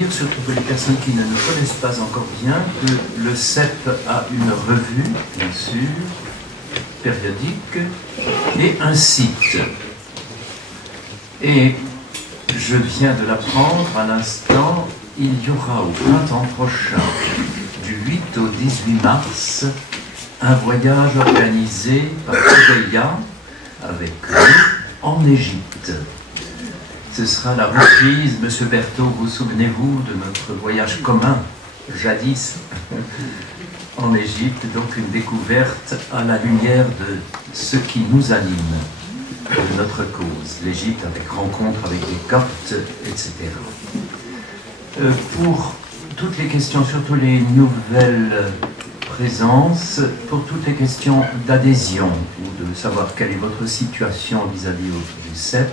Surtout pour les personnes qui ne nous connaissent pas encore bien, que le CEP a une revue, bien sûr, périodique, et un site. Et je viens de l'apprendre à l'instant, il y aura au printemps prochain, du 8 au 18 mars, un voyage organisé par Odeya avec eux en Égypte. Ce sera la reprise, Monsieur Berthaud, vous souvenez-vous de notre voyage commun, jadis, en Égypte, donc une découverte à la lumière de ce qui nous anime, de notre cause, l'Égypte avec rencontre avec les Coptes, etc. Pour toutes les questions, surtout les nouvelles présences, pour toutes les questions d'adhésion, ou de savoir quelle est votre situation vis-à-vis du CEP,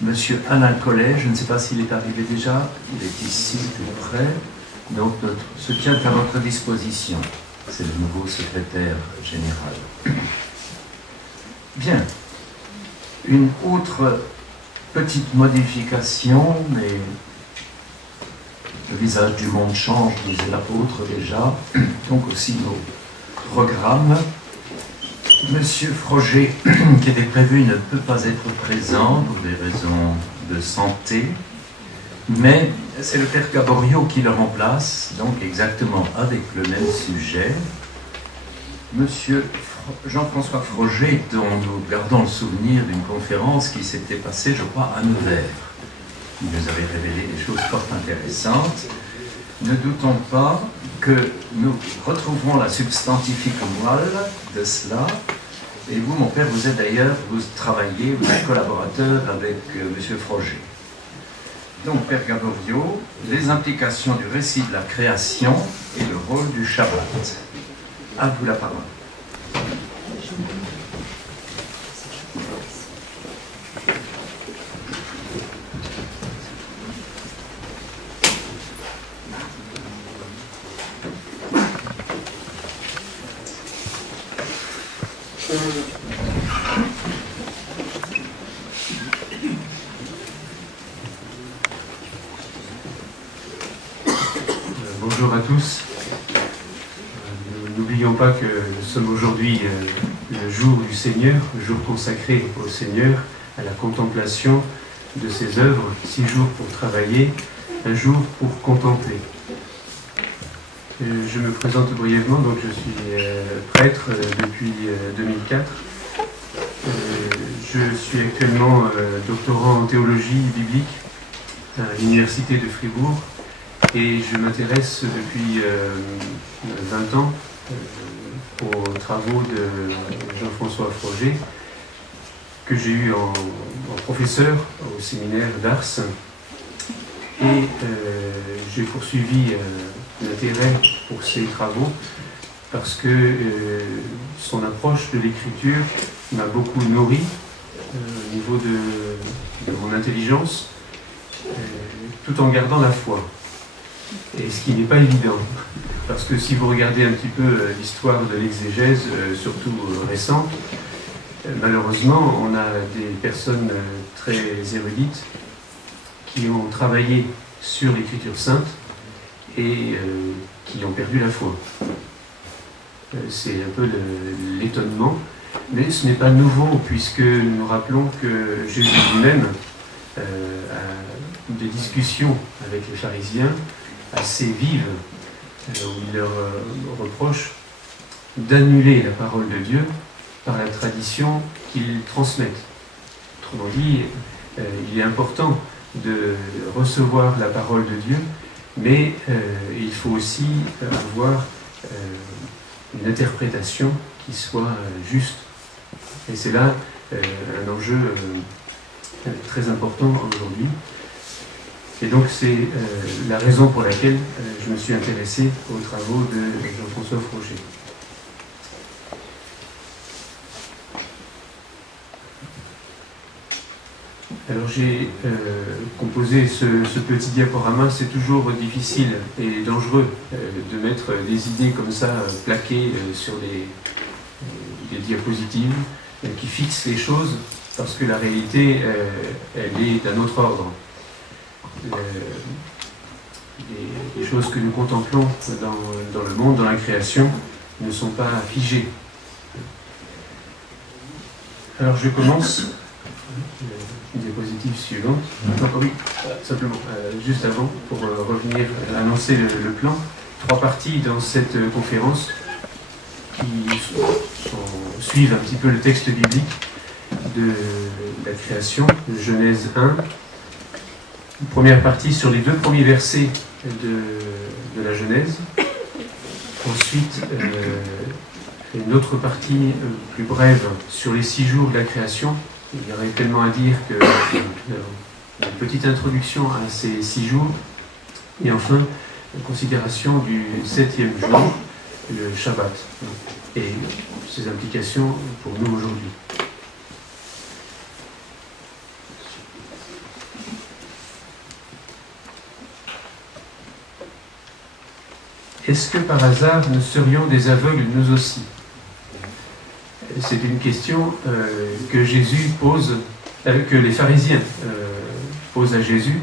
Monsieur Alain Collet, je ne sais pas s'il est arrivé déjà, il est ici tout près, donc se tient à votre disposition. C'est le nouveau secrétaire général. Bien. Une autre petite modification, mais le visage du monde change, disait l'apôtre déjà, donc aussi nos programmes. Monsieur Froger, qui était prévu, ne peut pas être présent pour des raisons de santé, mais c'est le père Gaborio qui le remplace, donc exactement avec le même sujet. Monsieur Jean-François Froger, dont nous gardons le souvenir d'une conférence qui s'était passée, je crois, à Nevers. Il nous avait révélé des choses fort intéressantes. Ne doutons pas que nous retrouverons la substantifique moelle de cela. Et vous, mon père, vous êtes d'ailleurs, vous travaillez, vous êtes collaborateur avec M. Froger. Donc, Père Gaborio, les implications du récit de la création et le rôle du Shabbat. À vous la parole. Bonjour à tous. N'oublions pas que nous sommes aujourd'hui le jour du Seigneur, le jour consacré au Seigneur, à la contemplation de ses œuvres, 6 jours pour travailler, un jour pour contempler. Je me présente brièvement, donc je suis prêtre depuis 2004. Je suis actuellement doctorant en théologie biblique à l'Université de Fribourg et je m'intéresse depuis 20 ans aux travaux de Jean-François Froger, que j'ai eu en professeur au séminaire d'Ars. Et j'ai poursuivi l'intérêt pour ces travaux parce que son approche de l'écriture m'a beaucoup nourri au niveau de mon intelligence, tout en gardant la foi. Et ce qui n'est pas évident, parce que si vous regardez un petit peu l'histoire de l'exégèse, surtout récente, malheureusement, on a des personnes très érudites qui ont travaillé sur l'écriture sainte et qui ont perdu la foi. C'est un peu l'étonnement, mais ce n'est pas nouveau, puisque nous rappelons que Jésus lui-même a des discussions avec les pharisiens assez vives, où il leur reproche d'annuler la parole de Dieu par la tradition qu'ils transmettent. Autrement dit, il est important de recevoir la parole de Dieu, mais il faut aussi avoir une interprétation qui soit juste. Et c'est là un enjeu très important aujourd'hui. Et donc c'est la raison pour laquelle je me suis intéressé aux travaux de Jean-François Froger. Alors j'ai composé ce petit diaporama. C'est toujours difficile et dangereux de mettre des idées comme ça plaquées sur des diapositives qui fixent les choses, parce que la réalité elle est d'un autre ordre. les choses que nous contemplons dans le monde, dans la création, ne sont pas figées. Alors je commence, diapositive suivante. Oui, simplement, juste avant, pour revenir annoncer le plan. 3 parties dans cette conférence qui suivent un petit peu le texte biblique de la création, de Genèse 1. Une première partie sur les 2 premiers versets de la Genèse. Ensuite, une autre partie plus brève sur les 6 jours de la création. Il y aurait tellement à dire que une petite introduction à ces 6 jours. Et enfin, une considération du 7e jour, le Shabbat, et ses implications pour nous aujourd'hui. Est-ce que par hasard nous serions des aveugles nous aussi? C'est une question que Jésus pose, que les pharisiens posent à Jésus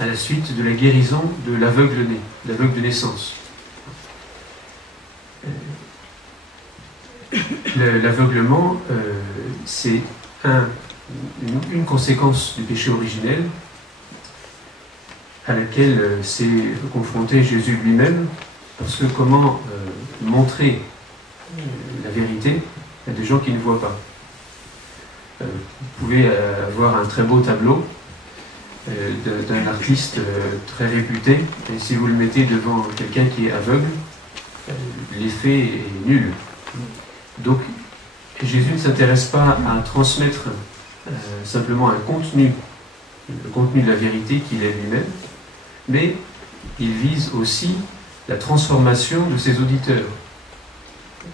à la suite de la guérison de l'aveugle-né, l'aveugle de naissance. L'aveuglement, c'est une conséquence du péché originel à laquelle s'est confronté Jésus lui-même, parce que comment montrer la vérité à des gens qui ne voient pas. Vous pouvez avoir un très beau tableau d'un artiste très réputé, et si vous le mettez devant quelqu'un qui est aveugle, l'effet est nul. Donc Jésus ne s'intéresse pas à transmettre simplement un contenu, le contenu de la vérité qu'il est lui-même, mais il vise aussi la transformation de ses auditeurs.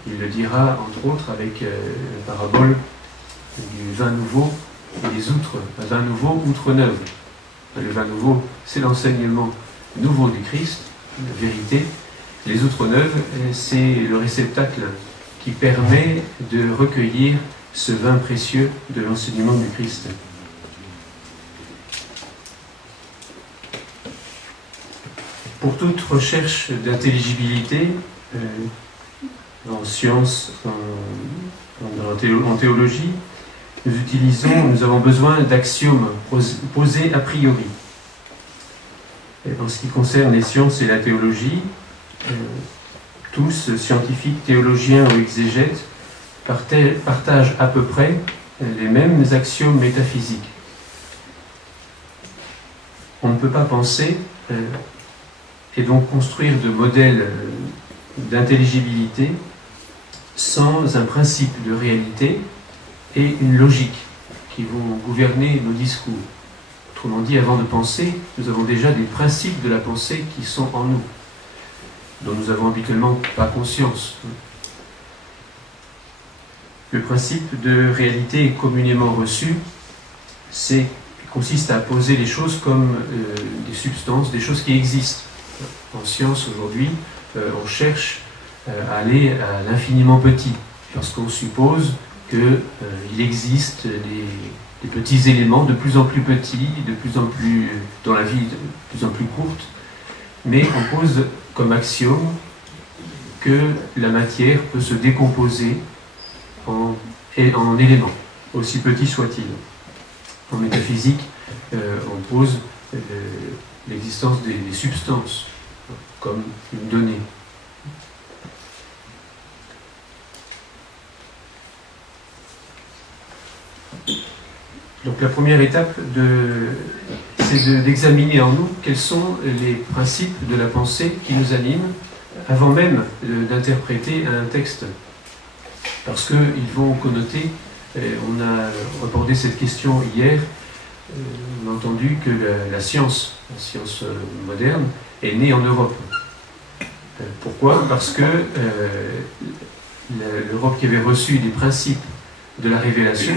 Il le dira entre autres avec la parabole du vin nouveau et des outres, un vin nouveau, outre neuve. Le vin nouveau, c'est l'enseignement nouveau du Christ, la vérité. Les outres neuves, c'est le réceptacle qui permet de recueillir ce vin précieux de l'enseignement du Christ. Pour toute recherche d'intelligibilité, en sciences, en théologie, nous avons besoin d'axiomes posés a priori. Et en ce qui concerne les sciences et la théologie, tous, scientifiques, théologiens ou exégètes, partagent à peu près les mêmes axiomes métaphysiques. On ne peut pas penser et donc construire de modèles d'intelligibilité sans un principe de réalité et une logique qui vont gouverner nos discours. Autrement dit, avant de penser, nous avons déjà des principes de la pensée qui sont en nous, dont nous n'avons habituellement pas conscience. Le principe de réalité communément reçu, consiste à poser les choses comme des substances, des choses qui existent. En science, aujourd'hui, on cherche à aller à l'infiniment petit, lorsqu'on suppose qu'il existe des petits éléments de plus en plus petits, de plus en plus, dans la vie de plus en plus courte, mais on pose comme axiome que la matière peut se décomposer en éléments, aussi petits soient-ils. En métaphysique, on pose l'existence des substances comme une donnée. Donc la première étape, c'est d'examiner en nous quels sont les principes de la pensée qui nous animent avant même d'interpréter un texte. Parce qu'ils vont connoter, on a abordé cette question hier, on a entendu que la science moderne, est née en Europe. Pourquoi? Parce que l'Europe qui avait reçu des principes de la révélation,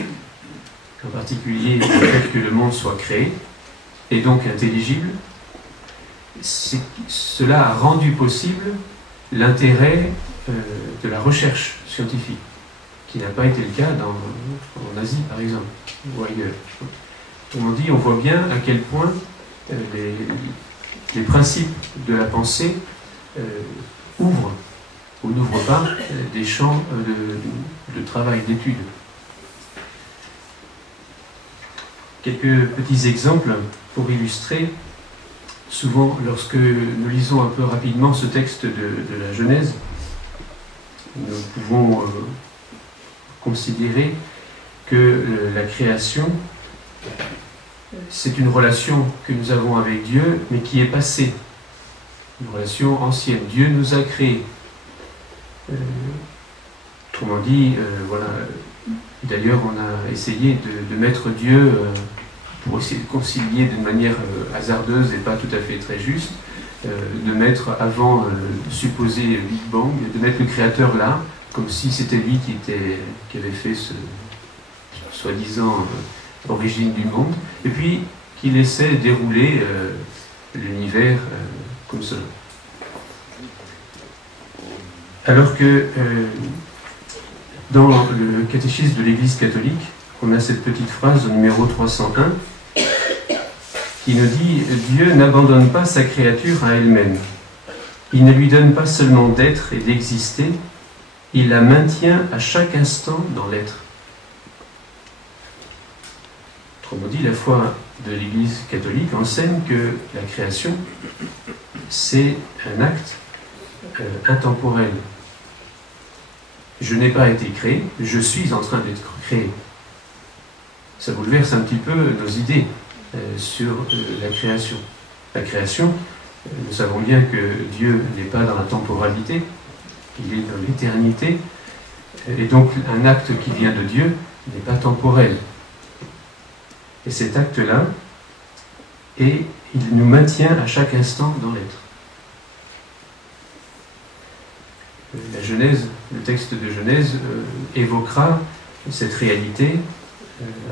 en particulier le fait que le monde soit créé, et donc intelligible, cela a rendu possible l'intérêt de la recherche scientifique, qui n'a pas été le cas en Asie, par exemple, ou ailleurs. Autrement dit, on voit bien à quel point les principes de la pensée ouvrent ou n'ouvrent pas des champs de travail, d'études. Quelques petits exemples pour illustrer. Souvent, lorsque nous lisons un peu rapidement ce texte de la Genèse, nous pouvons considérer que la création, c'est une relation que nous avons avec Dieu, mais qui est passée. Une relation ancienne. Dieu nous a créés. Autrement dit, voilà. D'ailleurs, on a essayé de mettre Dieu, pour essayer de concilier d'une manière hasardeuse et pas tout à fait très juste, de mettre avant supposé Big Bang, de mettre le Créateur là, comme si c'était lui qui avait fait ce soi-disant origine du monde, et puis qui laissait dérouler l'univers comme cela. Alors que dans le catéchisme de l'Église catholique, on a cette petite phrase au numéro 301 qui nous dit « Dieu n'abandonne pas sa créature à elle-même. Il ne lui donne pas seulement d'être et d'exister, il la maintient à chaque instant dans l'être. » Autrement dit, la foi de l'Église catholique enseigne que la création, c'est un acte intemporel. Je n'ai pas été créé, je suis en train d'être créé. Ça bouleverse un petit peu nos idées sur la création. La création, nous savons bien que Dieu n'est pas dans la temporalité, il est dans l'éternité, et donc un acte qui vient de Dieu n'est pas temporel. Et cet acte-là, il nous maintient à chaque instant dans l'être. La Genèse, le texte de Genèse évoquera cette réalité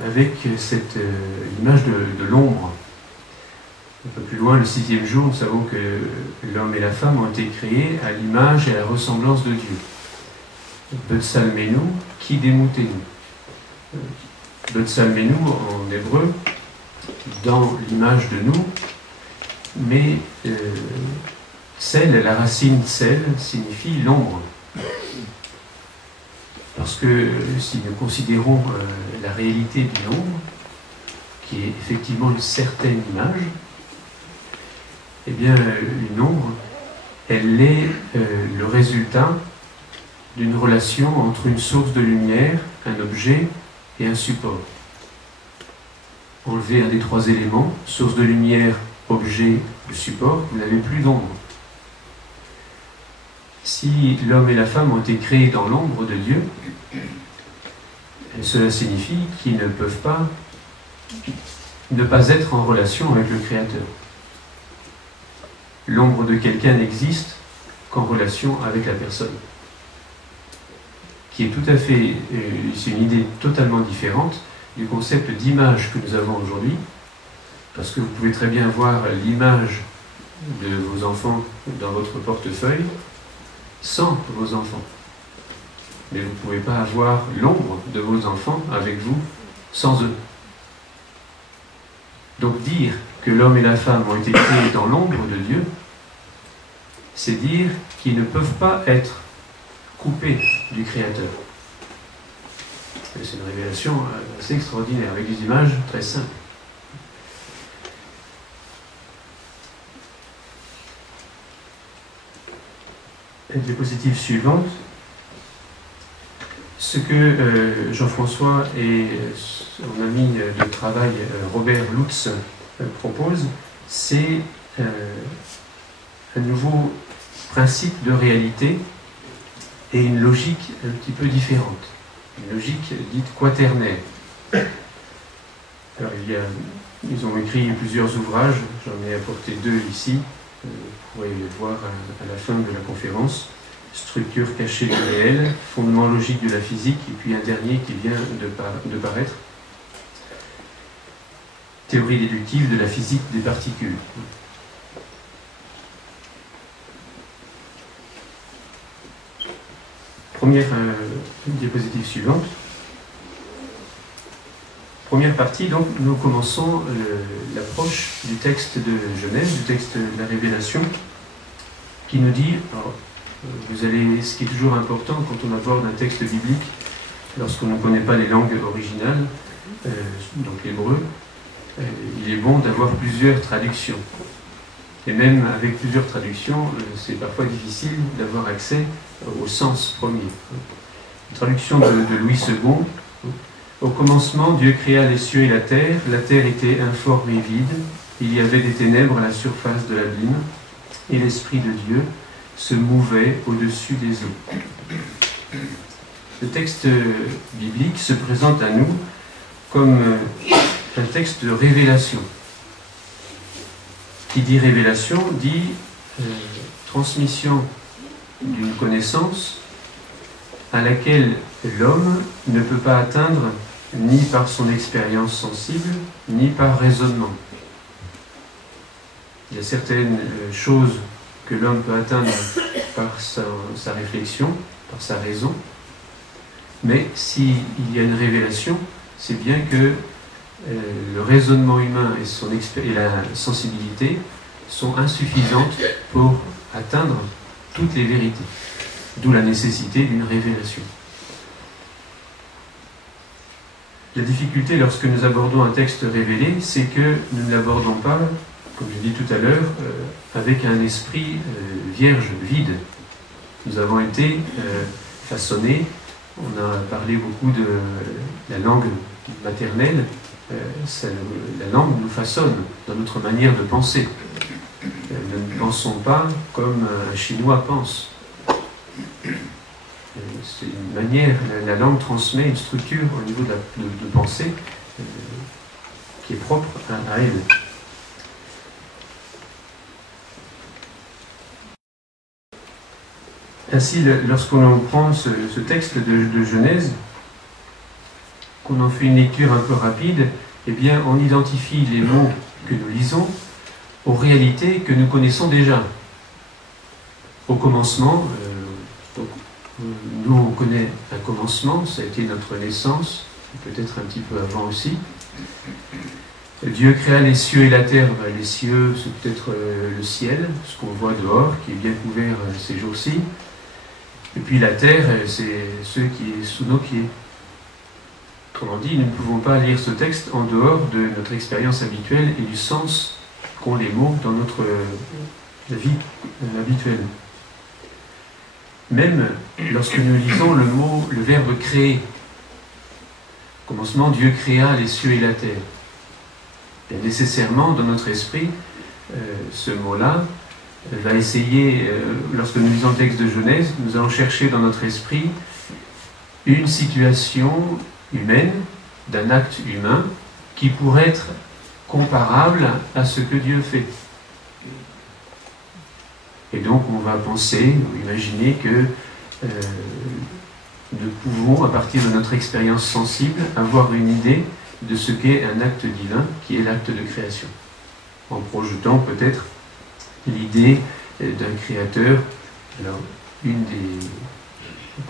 avec cette image de l'ombre. Un peu plus loin, le 6e jour, nous savons que l'homme et la femme ont été créés à l'image et à la ressemblance de Dieu. Betsalmenu, qui démoutez-nous. Betsalmenu en hébreu, dans l'image de nous, mais tsel, la racine tsel, signifie l'ombre. Parce que si nous considérons la réalité d'une ombre, qui est effectivement une certaine image, eh bien, une ombre, elle est le résultat d'une relation entre une source de lumière, un objet et un support. Enlevez un des trois éléments, source de lumière, objet, le support, vous n'avez plus d'ombre. Si l'homme et la femme ont été créés dans l'ombre de Dieu, cela signifie qu'ils ne peuvent pas ne pas être en relation avec le Créateur. L'ombre de quelqu'un n'existe qu'en relation avec la personne. Qui est tout à fait, c'est une idée totalement différente du concept d'image que nous avons aujourd'hui, parce que vous pouvez très bien voir l'image de vos enfants dans votre portefeuille sans vos enfants. Mais vous ne pouvez pas avoir l'ombre de vos enfants avec vous sans eux. Donc dire que l'homme et la femme ont été créés dans l'ombre de Dieu, c'est dire qu'ils ne peuvent pas être coupés du Créateur. C'est une révélation assez extraordinaire, avec des images très simples. La diapositive suivante. Ce que Jean-François et son ami de travail Robert Lutz proposent, c'est un nouveau principe de réalité et une logique un petit peu différente. Une logique dite quaternaire. Alors, ils ont écrit plusieurs ouvrages, j'en ai apporté 2 ici, vous pourrez les voir à la fin de la conférence. Structure cachée du réel, fondement logique de la physique, et puis un dernier qui vient de paraître. Théorie déductive de la physique des particules. Première diapositive suivante. Première partie, donc, nous commençons l'approche du texte de Genèse, du texte de la Révélation, qui nous dit, alors, ce qui est toujours important quand on aborde un texte biblique, lorsqu'on ne connaît pas les langues originales, donc l'hébreu, il est bon d'avoir plusieurs traductions. Et même avec plusieurs traductions, c'est parfois difficile d'avoir accès au sens premier. Une traduction de Louis II. Au commencement, Dieu créa les cieux et la terre était informe et vide, il y avait des ténèbres à la surface de l'abîme, et l'Esprit de Dieu se mouvait au-dessus des eaux. Le texte biblique se présente à nous comme un texte de révélation. Qui dit révélation dit transmission d'une connaissance à laquelle l'homme ne peut pas atteindre ni par son expérience sensible, ni par raisonnement. Il y a certaines choses que l'homme peut atteindre par sa réflexion, par sa raison, mais s'il y a une révélation, c'est bien que le raisonnement humain et la sensibilité sont insuffisantes pour atteindre toutes les vérités, d'où la nécessité d'une révélation. La difficulté lorsque nous abordons un texte révélé, c'est que nous ne l'abordons pas, comme je l'ai dit tout à l'heure, avec un esprit vierge, vide. Nous avons été façonnés, on a parlé beaucoup de la langue maternelle, la langue nous façonne dans notre manière de penser. Nous ne pensons pas comme un Chinois pense. C'est une manière, la langue transmet une structure au niveau de pensée qui est propre à elle. Ainsi, lorsqu'on prend ce texte de Genèse, qu'on en fait une lecture un peu rapide, eh bien, on identifie les mots que nous lisons aux réalités que nous connaissons déjà. Au commencement, nous on connaît un commencement, ça a été notre naissance, peut-être un petit peu avant aussi. Dieu créa les cieux et la terre. Les cieux, c'est peut-être le ciel, ce qu'on voit dehors, qui est bien couvert ces jours-ci. Et puis la terre, c'est ce qui est sous nos pieds. Autrement dit, nous ne pouvons pas lire ce texte en dehors de notre expérience habituelle et du sens qu'ont les mots dans notre vie habituelle. Même lorsque nous lisons le verbe créer, au commencement, Dieu créa les cieux et la terre. Et nécessairement, dans notre esprit, ce mot-là va essayer, lorsque nous lisons le texte de Genèse, nous allons chercher dans notre esprit une situation humaine, d'un acte humain, qui pourrait être comparable à ce que Dieu fait. Et donc on va penser, ou imaginer que nous pouvons, à partir de notre expérience sensible, avoir une idée de ce qu'est un acte divin, qui est l'acte de création. En projetant peut-être l'idée d'un créateur. Alors, une des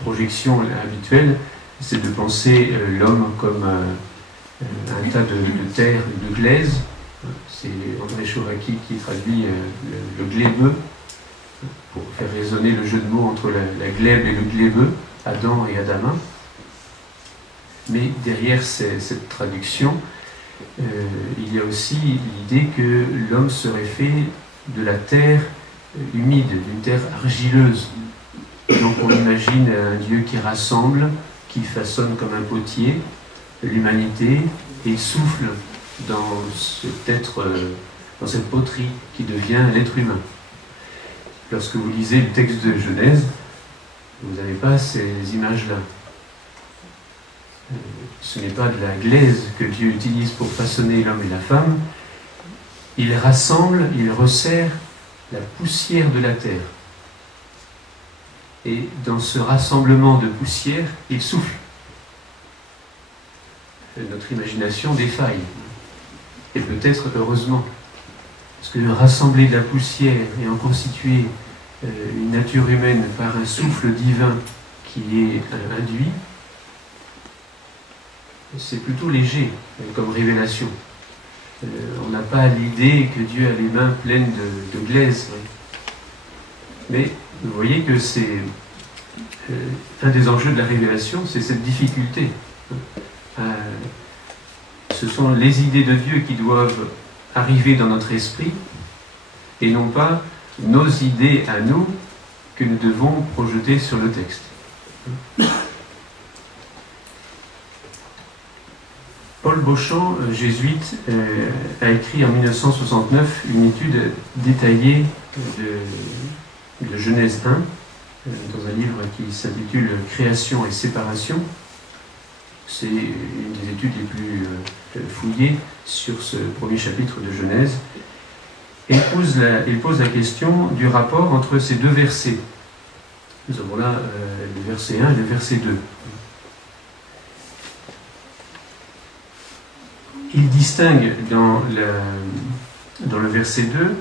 projections habituelles, c'est de penser l'homme comme un tas de terre, de glaise. C'est André Chouraki qui traduit le glébeux, pour faire résonner le jeu de mots entre la glèbe et le glébeux, Adam et Adama. Mais derrière cette traduction, il y a aussi l'idée que l'homme serait fait de la terre humide, d'une terre argileuse. Donc on imagine un Dieu qui rassemble, qui façonne comme un potier l'humanité et souffle dans cet être, dans cette poterie qui devient l'être humain. Lorsque vous lisez le texte de Genèse, vous n'avez pas ces images-là. Ce n'est pas de la glaise que Dieu utilise pour façonner l'homme et la femme. Il rassemble, il resserre la poussière de la terre. Et dans ce rassemblement de poussière, il souffle. Notre imagination défaille. Et peut-être heureusement. Parce que rassembler de la poussière et en constituer une nature humaine par un souffle divin qui est induit, c'est plutôt léger comme révélation. On n'a pas l'idée que Dieu a les mains pleines de glaise. Mais vous voyez que c'est un des enjeux de la révélation, c'est cette difficulté. Ce sont les idées de Dieu qui doivent arriver dans notre esprit et non pas nos idées à nous que nous devons projeter sur le texte. Paul Beauchamp, jésuite, a écrit en 1969 une étude détaillée de Genèse 1, dans un livre qui s'intitule « Création et séparation ». C'est une des études les plus fouillées sur ce premier chapitre de Genèse. Et il pose la question du rapport entre ces deux versets. Nous avons là le verset 1 et le verset 2. Il distingue dans le verset 2,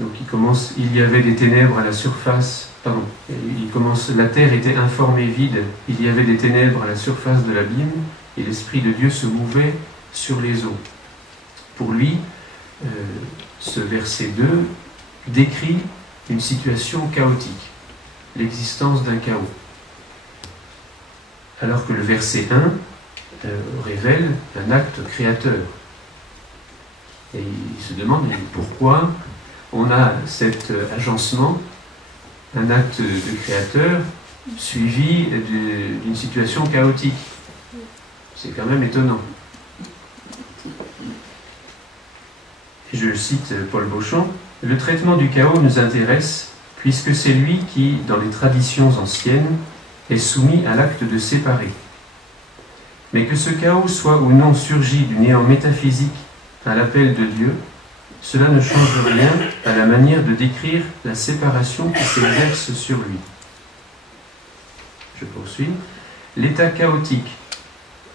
donc il commence « Il y avait des ténèbres à la surface », pardon, il commence « La terre était informe et vide, il y avait des ténèbres à la surface de l'abîme, et l'Esprit de Dieu se mouvait sur les eaux ». Pour lui, ce verset 2 décrit une situation chaotique, l'existence d'un chaos. Alors que le verset 1 révèle un acte créateur. Et il se demande pourquoi on a cet agencement, un acte de créateur suivi d'une situation chaotique. C'est quand même étonnant. Je cite Paul Beauchamp, « Le traitement du chaos nous intéresse puisque c'est lui qui, dans les traditions anciennes, est soumis à l'acte de séparer. Mais que ce chaos soit ou non surgi du néant métaphysique à l'appel de Dieu, cela ne change rien à la manière de décrire la séparation qui s'exerce sur lui. » Je poursuis. « L'état chaotique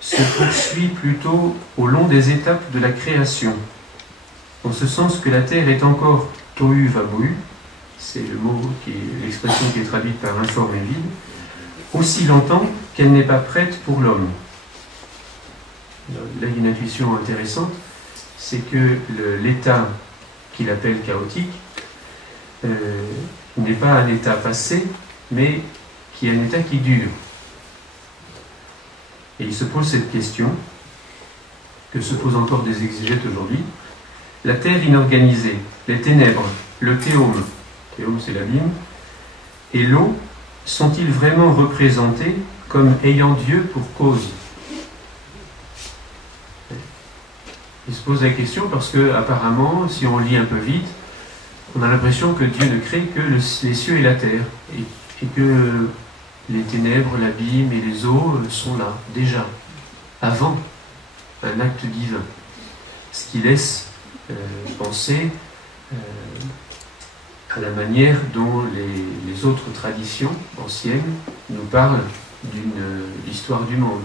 se poursuit plutôt au long des étapes de la création, en ce sens que la terre est encore tohu vabohu, c'est l'expression qui est traduite par informe et vide, aussi longtemps qu'elle n'est pas prête pour l'homme. » Là, il y a une intuition intéressante, c'est que l'état qu'il appelle chaotique n'est pas un état passé, mais qui est un état qui dure. Et il se pose cette question, que se posent encore des exégètes aujourd'hui. La terre inorganisée, les ténèbres, le théôme c'est l'abîme, et l'eau, sont-ils vraiment représentés comme ayant Dieu pour cause? Il se pose la question parce que, apparemment, si on lit un peu vite, on a l'impression que Dieu ne crée que les cieux et la terre, et que les ténèbres, l'abîme et les eaux sont là, déjà, avant un acte divin. Ce qui laisse penser à la manière dont les autres traditions anciennes nous parlent de l'histoire du monde.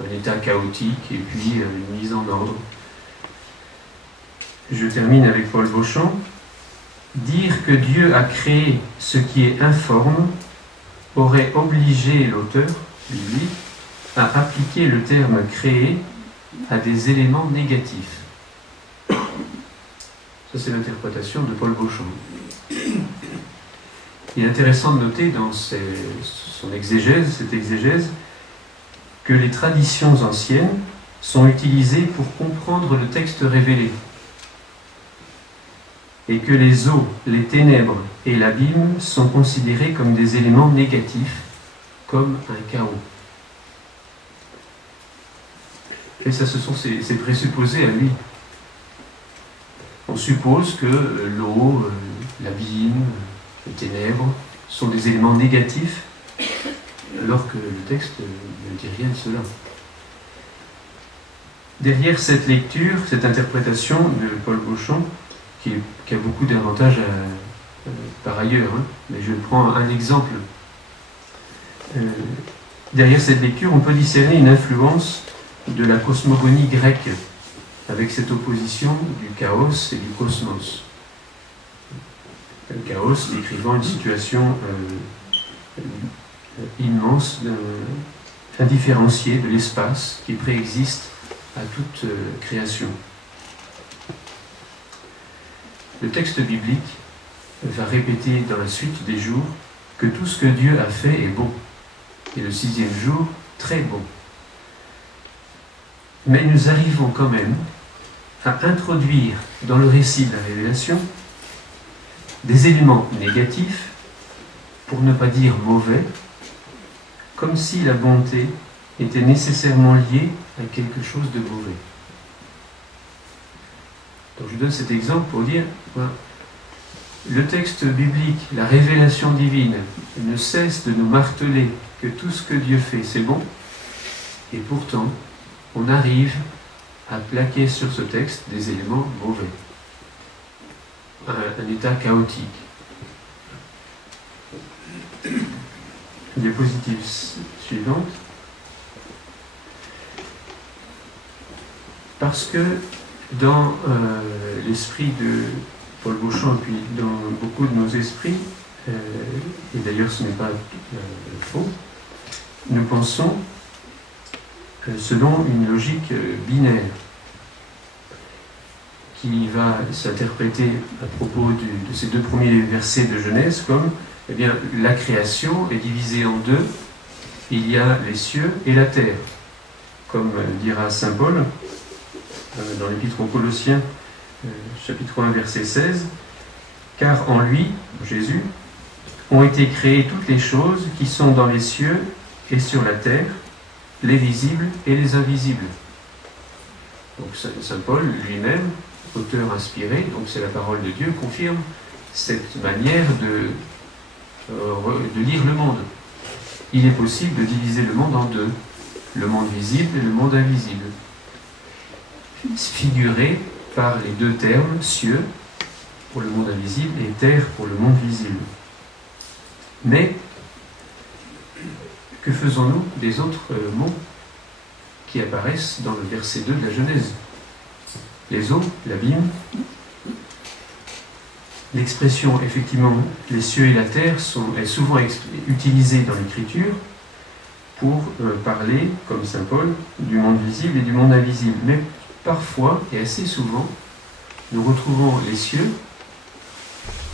Un état chaotique et puis une mise en ordre. Je termine avec Paul Beauchamp. Dire que Dieu a créé ce qui est informe aurait obligé l'auteur, lui, à appliquer le terme créé à des éléments négatifs. Ça, c'est l'interprétation de Paul Beauchamp. Il est intéressant de noter dans son exégèse, cette exégèse, que les traditions anciennes sont utilisées pour comprendre le texte révélé, et que les eaux, les ténèbres et l'abîme sont considérés comme des éléments négatifs, comme un chaos. Et ça, ce sont ses présupposés à lui. On suppose que l'eau, l'abîme, les ténèbres sont des éléments négatifs, alors que le texte ne dit rien de cela. Derrière cette lecture, cette interprétation de Paul Beauchamp, qui a beaucoup d'avantages par ailleurs, hein, mais je prends un exemple. Derrière cette lecture, on peut discerner une influence de la cosmogonie grecque, avec cette opposition du chaos et du cosmos. Le chaos décrivant une situation immense indifférencié de l'espace qui préexiste à toute création. Le texte biblique va répéter dans la suite des jours que tout ce que Dieu a fait est bon, et le 6e jour, très bon. Mais nous arrivons quand même à introduire dans le récit de la révélation des éléments négatifs, pour ne pas dire mauvais, comme si la bonté était nécessairement liée à quelque chose de mauvais. Donc je donne cet exemple pour dire, voilà, le texte biblique, la révélation divine, ne cesse de nous marteler que tout ce que Dieu fait, c'est bon, et pourtant, on arrive à plaquer sur ce texte des éléments mauvais. Un état chaotique. Diapositive suivante. Parce que dans l'esprit de Paul Beauchamp, et puis dans beaucoup de nos esprits, et d'ailleurs ce n'est pas faux, nous pensons selon une logique binaire qui va s'interpréter à propos de ces 2 premiers versets de Genèse comme, eh bien, la création est divisée en 2, il y a les cieux et la terre, comme dira saint Paul dans l'Épître aux Colossiens, chapitre 1, verset 16, « Car en lui, Jésus, ont été créées toutes les choses qui sont dans les cieux et sur la terre, les visibles et les invisibles. » Donc saint Paul lui-même, auteur inspiré, donc c'est la parole de Dieu, confirme cette manière de lire le monde. Il est possible de diviser le monde en 2, le monde visible et le monde invisible, figuré par les 2 termes, cieux pour le monde invisible et terre pour le monde visible. Mais que faisons-nous des autres mots qui apparaissent dans le verset 2 de la Genèse? Les eaux, l'abîme. L'expression, effectivement, les cieux et la terre est souvent utilisée dans l'Écriture pour parler, comme saint Paul, du monde visible et du monde invisible. Mais parfois, et assez souvent, nous retrouvons les cieux,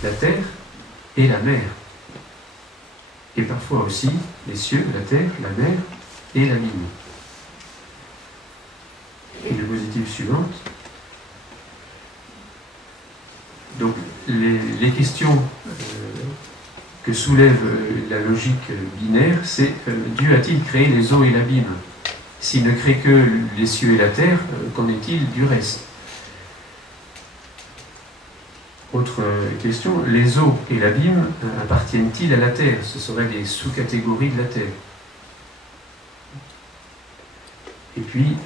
la terre et la mer. Et parfois aussi les cieux, la terre, la mer et l'abîme. Et la diapositive suivante. Donc, les questions que soulève la logique binaire, c'est Dieu a-t-il créé les eaux et l'abîme? S'il ne crée que les cieux et la terre, qu'en est-il du reste? Autre question, les eaux et l'abîme appartiennent-ils à la terre? Ce seraient des sous-catégories de la terre. Et puis,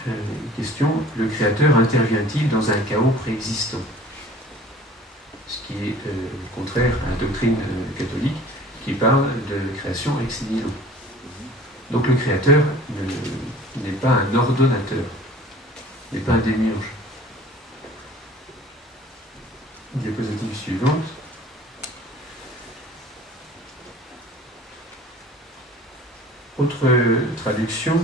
question, le Créateur intervient-il dans un chaos préexistant? Ce qui est contraire à la doctrine catholique qui parle de création ex nihilo. Donc le Créateur n'est pas un ordonnateur, n'est pas un démiurge. Diapositive suivante. Autre traduction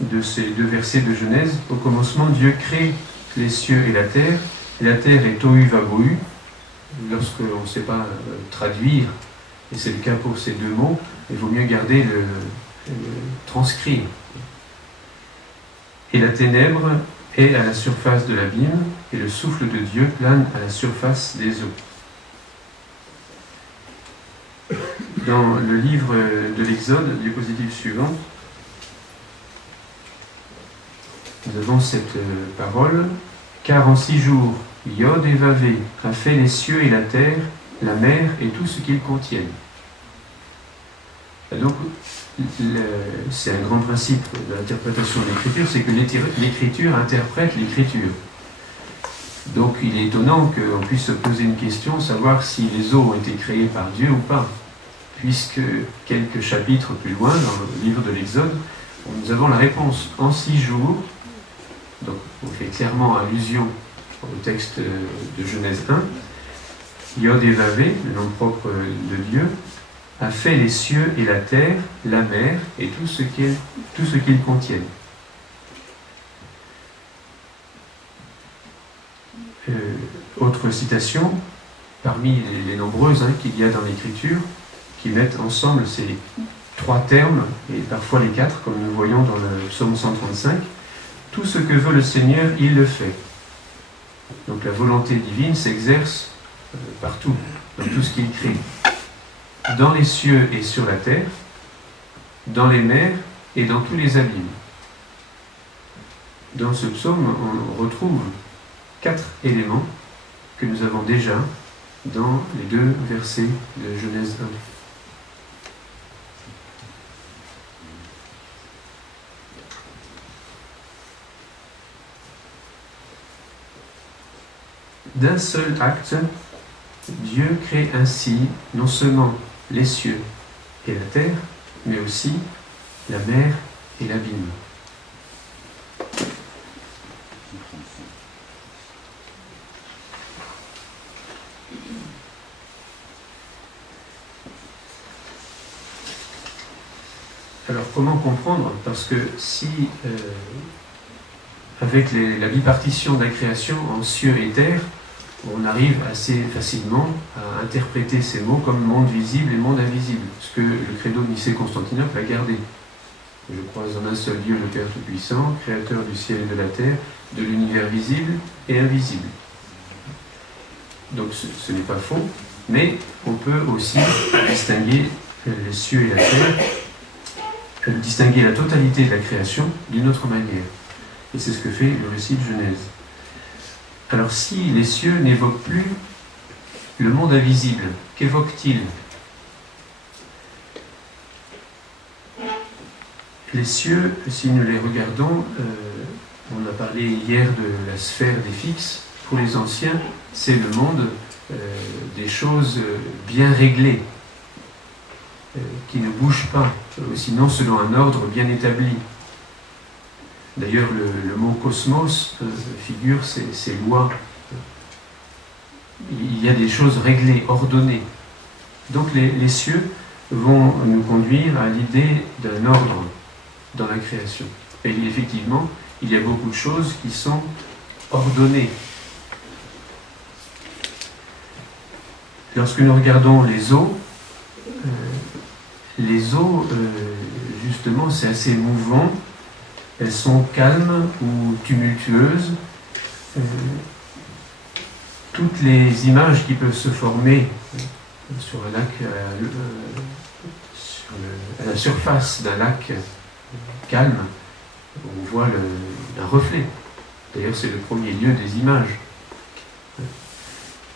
de ces 2 versets de Genèse. Au commencement, Dieu crée les cieux et la terre est tohu vabohu. Lorsqu'on ne sait pas traduire, et c'est le cas pour ces 2 mots, il vaut mieux garder le transcrire. Et la ténèbre est à la surface de l'abîme, et le souffle de Dieu plane à la surface des eaux. Dans le livre de l'Exode, diapositive suivante, nous avons cette parole, « Car en 6 jours, Yod et Vavé a fait les cieux et la terre, la mer et tout ce qu'ils contiennent. » Donc, c'est un grand principe de l'interprétation de l'Écriture, c'est que l'Écriture interprète l'Écriture. Donc, il est étonnant qu'on puisse se poser une question, savoir si les eaux ont été créées par Dieu ou pas, puisque quelques chapitres plus loin, dans le livre de l'Exode, nous avons la réponse. En 6 jours, donc on fait clairement allusion au texte de Genèse 1, Yod et Vavé, le nom propre de Dieu, a fait les cieux et la terre, la mer et tout ce qu'ils contiennent. Autre citation, parmi les nombreuses qu'il y a dans l'Écriture, qui mettent ensemble ces trois termes, et parfois les quatre, comme nous voyons dans le psaume 135, « Tout ce que veut le Seigneur, il le fait ». Donc la volonté divine s'exerce partout, dans tout ce qu'il crée. Dans les cieux et sur la terre, dans les mers et dans tous les abîmes. Dans ce psaume, on retrouve 4 éléments que nous avons déjà dans les 2 versets de Genèse 1. D'un seul acte, Dieu crée ainsi non seulement les cieux et la terre, mais aussi la mer et l'abîme. Alors comment comprendre? Parce que si, avec la bipartition de la création en cieux et terre, on arrive assez facilement à interpréter ces mots comme monde visible et monde invisible, ce que le credo de Nicée-Constantinople a gardé. Je crois en un seul Dieu, le Père Tout-Puissant, créateur du ciel et de la terre, de l'univers visible et invisible. Donc ce n'est pas faux, mais on peut aussi distinguer les cieux et la terre, distinguer la totalité de la création d'une autre manière. Et c'est ce que fait le récit de Genèse. Alors si les cieux n'évoquent plus le monde invisible, qu'évoquent-ils? Les cieux, si nous les regardons, on a parlé hier de la sphère des fixes. Pour les anciens, c'est le monde des choses bien réglées, qui ne bougent pas, sinon selon un ordre bien établi. D'ailleurs, le mot cosmos figure ces lois. Il y a des choses réglées, ordonnées. Donc les cieux vont nous conduire à l'idée d'un ordre dans la création. Et effectivement, il y a beaucoup de choses qui sont ordonnées. Lorsque nous regardons les eaux, justement, c'est assez mouvant. Elles sont calmes ou tumultueuses. Toutes les images qui peuvent se former sur un lac, à la surface d'un lac calme, on voit un reflet. D'ailleurs, c'est le premier lieu des images.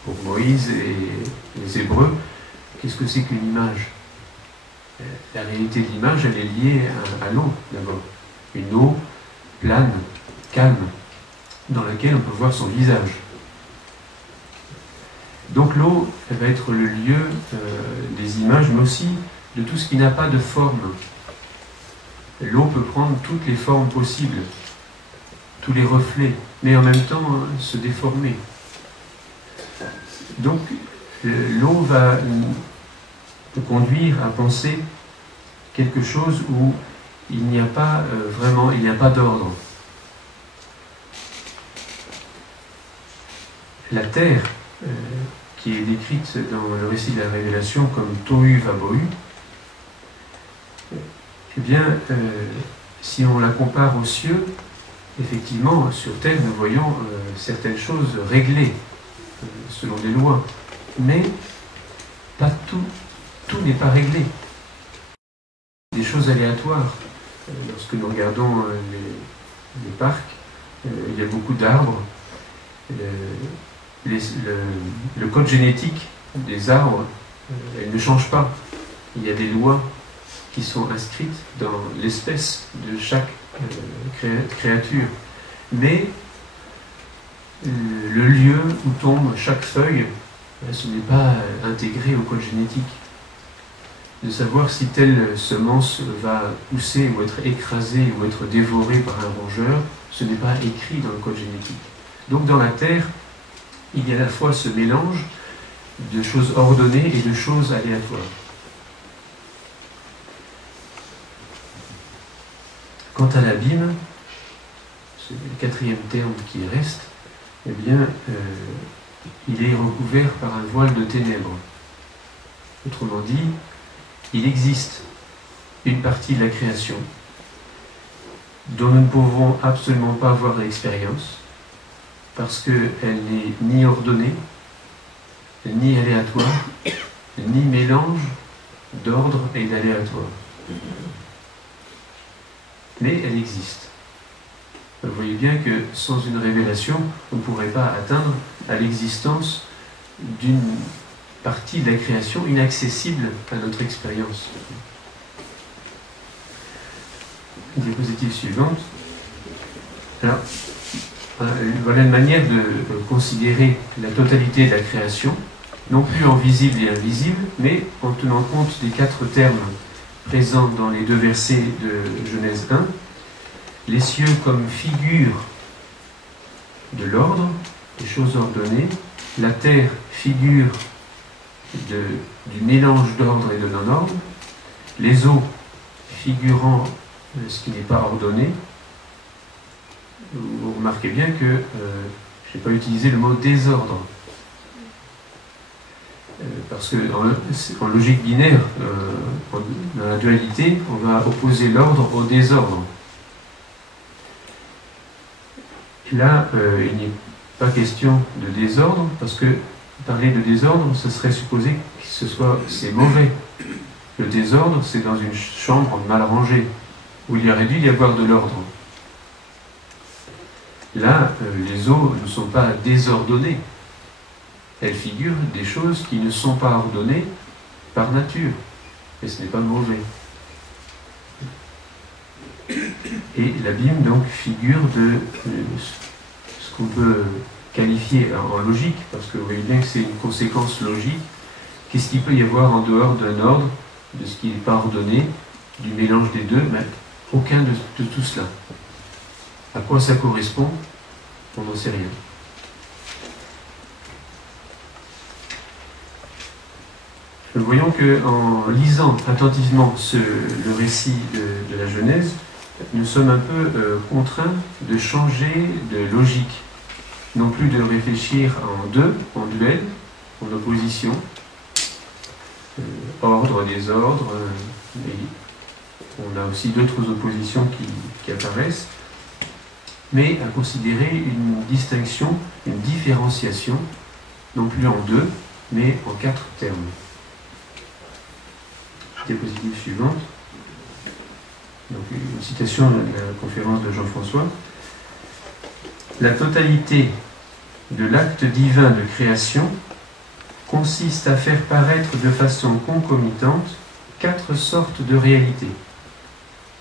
Pour Moïse et les Hébreux, qu'est-ce que c'est qu'une image? La réalité de l'image, elle est liée à l'eau, d'abord. Une eau plane, calme, dans laquelle on peut voir son visage. Donc l'eau, elle va être le lieu des images, mais aussi de tout ce qui n'a pas de forme. L'eau peut prendre toutes les formes possibles, tous les reflets, mais en même temps se déformer. Donc l'eau va nous conduire à penser quelque chose où il n'y a pas vraiment, il n'y a pas d'ordre. La terre, qui est décrite dans le récit de la Révélation comme Tohu Vabohu, eh bien, si on la compare aux cieux, effectivement, sur terre, nous voyons certaines choses réglées, selon des lois, mais pas tout. Tout n'est pas réglé. Des choses aléatoires. Lorsque nous regardons les parcs, il y a beaucoup d'arbres. Le code génétique des arbres, elle ne change pas. Il y a des lois qui sont inscrites dans l'espèce de chaque créature. Mais le lieu où tombe chaque feuille, ce n'est pas intégré au code génétique. De savoir si telle semence va pousser ou être écrasée ou être dévorée par un rongeur, ce n'est pas écrit dans le code génétique. Donc dans la terre, il y a à la fois ce mélange de choses ordonnées et de choses aléatoires. Quant à l'abîme, c'est le quatrième terme qui reste, eh bien, il est recouvert par un voile de ténèbres. Autrement dit, il existe une partie de la création dont nous ne pouvons absolument pas avoir l'expérience, parce qu'elle n'est ni ordonnée, ni aléatoire, ni mélange d'ordre et d'aléatoire. Mais elle existe. Vous voyez bien que sans une révélation, on ne pourrait pas atteindre à l'existence d'une partie de la création inaccessible à notre expérience. Diapositive suivante. Alors, voilà une manière de considérer la totalité de la création, non plus en visible et invisible, mais en tenant compte des 4 termes présents dans les 2 versets de Genèse 1. Les cieux comme figure de l'ordre, des choses ordonnées, la terre figure du mélange d'ordre et de non-ordre, les eaux figurant ce qui n'est pas ordonné. Vous remarquez bien que je n'ai pas utilisé le mot désordre. Parce que en logique binaire, dans la dualité, on va opposer l'ordre au désordre. Là, il n'est pas question de désordre, parce que parler de désordre, ce serait supposer que c'est mauvais. Le désordre, c'est dans une chambre mal rangée, où il y aurait dû y avoir de l'ordre. Là, les eaux ne sont pas désordonnées. Elles figurent des choses qui ne sont pas ordonnées par nature. Et ce n'est pas mauvais. Et l'abîme, donc, figure de ce qu'on peut qualifier en logique, parce que vous voyez bien que c'est une conséquence logique. Qu'est-ce qu'il peut y avoir en dehors d'un ordre, de ce qui n'est pas ordonné, du mélange des deux? Mais aucun de tout cela. À quoi ça correspond? On n'en sait rien. Nous voyons qu'en lisant attentivement le récit de la Genèse, nous sommes un peu contraints de changer de logique. Non plus de réfléchir en duel, en opposition, ordre, désordre, et on a aussi d'autres oppositions qui apparaissent, mais à considérer une distinction, une différenciation, non plus en 2, mais en 4 termes. Diapositive suivante. Donc, une citation de la conférence de Jean-François. La totalité de l'acte divin de création consiste à faire paraître de façon concomitante 4 sortes de réalités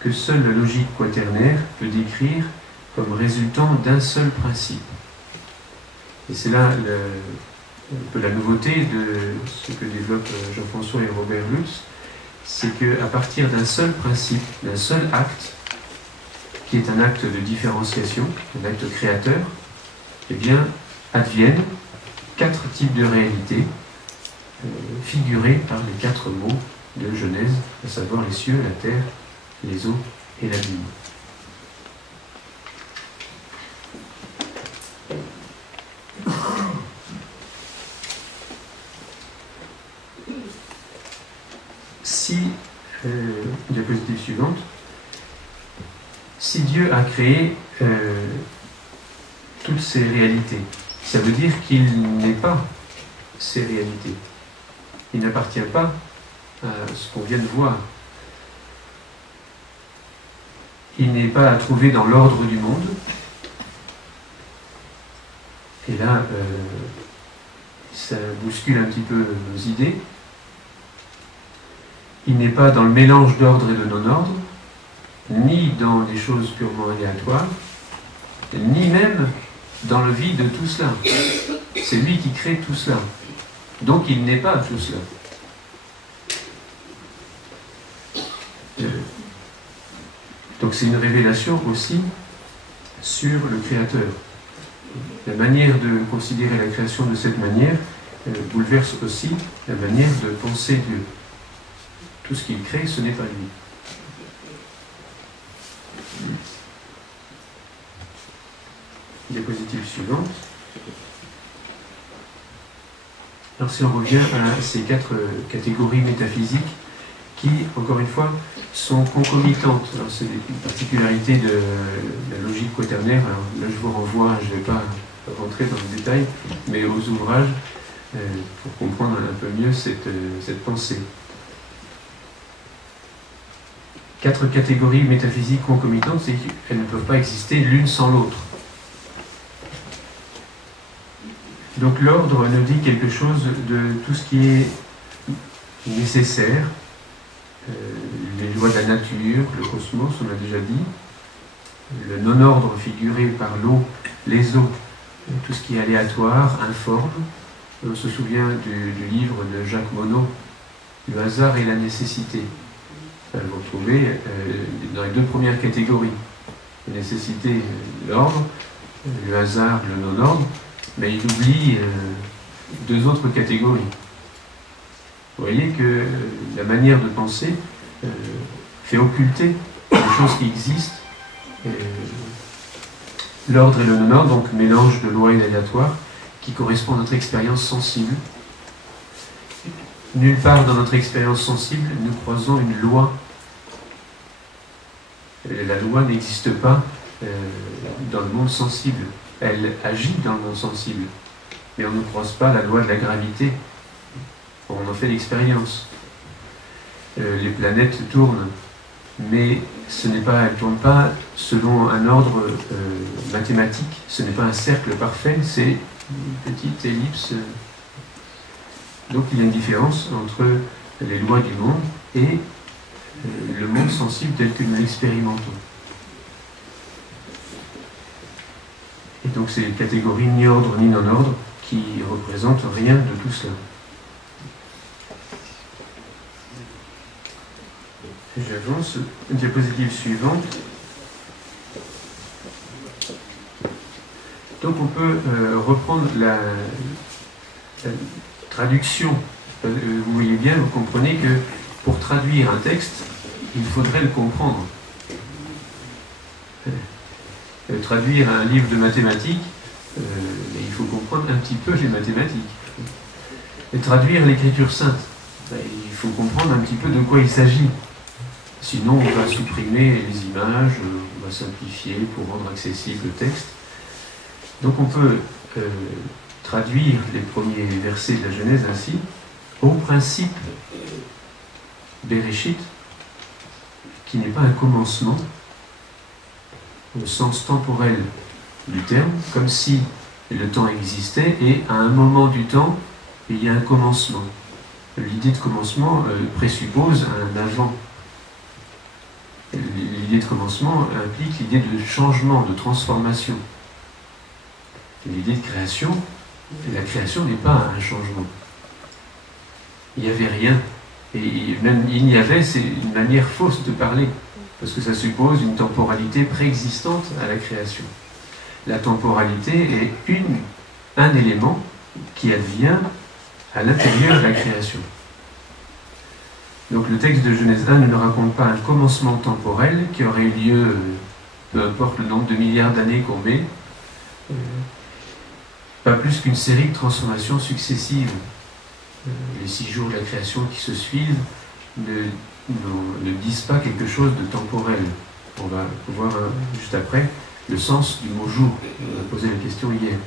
que seule la logique quaternaire peut décrire comme résultant d'un seul principe. Et c'est là un peu la nouveauté de ce que développent Jean-François et Robert Lutz, c'est qu'à partir d'un seul principe, d'un seul acte, qui est un acte de différenciation, un acte créateur, eh bien, adviennent 4 types de réalités figurées par les 4 mots de Genèse, à savoir les cieux, la terre, les eaux et l'abîme. Si, diapositive suivante, si Dieu a créé toutes ces réalités, ça veut dire qu'il n'est pas ces réalités. Il n'appartient pas à ce qu'on vient de voir. Il n'est pas à trouver dans l'ordre du monde. Et là, ça bouscule un petit peu nos idées. Il n'est pas dans le mélange d'ordre et de non-ordre, ni dans des choses purement aléatoires, ni même dans le vide de tout cela. C'est lui qui crée tout cela. Donc il n'est pas tout cela. Donc c'est une révélation aussi sur le Créateur. La manière de considérer la création de cette manière bouleverse aussi la manière de penser Dieu. Tout ce qu'il crée, ce n'est pas lui. diapositive suivante. Alors si on revient à ces 4 catégories métaphysiques qui, encore une fois, sont concomitantes. Alors c'est une particularité de la logique quaternaire. Alors là je vous renvoie, je ne vais pas rentrer dans le détail, mais aux ouvrages pour comprendre un peu mieux cette pensée. 4 catégories métaphysiques concomitantes, c'est qu'elles ne peuvent pas exister l'une sans l'autre. Donc l'ordre nous dit quelque chose de tout ce qui est nécessaire, les lois de la nature, le cosmos, on l'a déjà dit, le non-ordre figuré par l'eau, les eaux, tout ce qui est aléatoire, informe. On se souvient du livre de Jacques Monod, Le hasard et la nécessité. Vous retrouvez dans les 2 premières catégories, la nécessité, l'ordre, le hasard, le non-ordre, mais il oublie 2 autres catégories. Vous voyez que la manière de penser fait occulter les choses qui existent. L'ordre et le non-ordre, donc mélange de lois et d'aléatoires, qui correspond à notre expérience sensible. Nulle part dans notre expérience sensible, nous croisons une loi. La loi n'existe pas dans le monde sensible. Elle agit dans le monde sensible. Mais on ne croise pas la loi de la gravité. On en fait l'expérience. Les planètes tournent, mais elles ne tournent pas selon un ordre mathématique. Ce n'est pas un cercle parfait, c'est une petite ellipse. Donc il y a une différence entre les lois du monde et le monde sensible tel que nous l'expérimentons. Et donc c'est une catégorie ni ordre ni non-ordre qui ne représentent rien de tout cela. J'avance, diapositive suivante. Donc on peut reprendre la traduction. Vous voyez bien, vous comprenez que pour traduire un texte, il faudrait le comprendre. Traduire un livre de mathématiques, il faut comprendre un petit peu les mathématiques. Et traduire l'écriture sainte, il faut comprendre un petit peu de quoi il s'agit. Sinon, on va supprimer les images, on va simplifier pour rendre accessible le texte. Donc on peut traduire les premiers versets de la Genèse ainsi: au principe Bereshit, qui n'est pas un commencement au sens temporel du terme, comme si le temps existait et à un moment du temps il y a un commencement. L'idée de commencement présuppose un avant. L'idée de commencement implique l'idée de changement, de transformation. L'idée de création, la création n'est pas un changement. Il n'y avait rien. Et même il n'y avait, c'est une manière fausse de parler, parce que ça suppose une temporalité préexistante à la création. La temporalité est un élément qui advient à l'intérieur de la création. Donc le texte de Genèse 1 ne nous raconte pas un commencement temporel qui aurait eu lieu, peu importe le nombre de milliards d'années qu'on met, pas plus qu'une série de transformations successives. Les 6 jours de la création qui se suivent ne disent pas quelque chose de temporel. On va voir juste après le sens du mot jour. On a posé la question hier.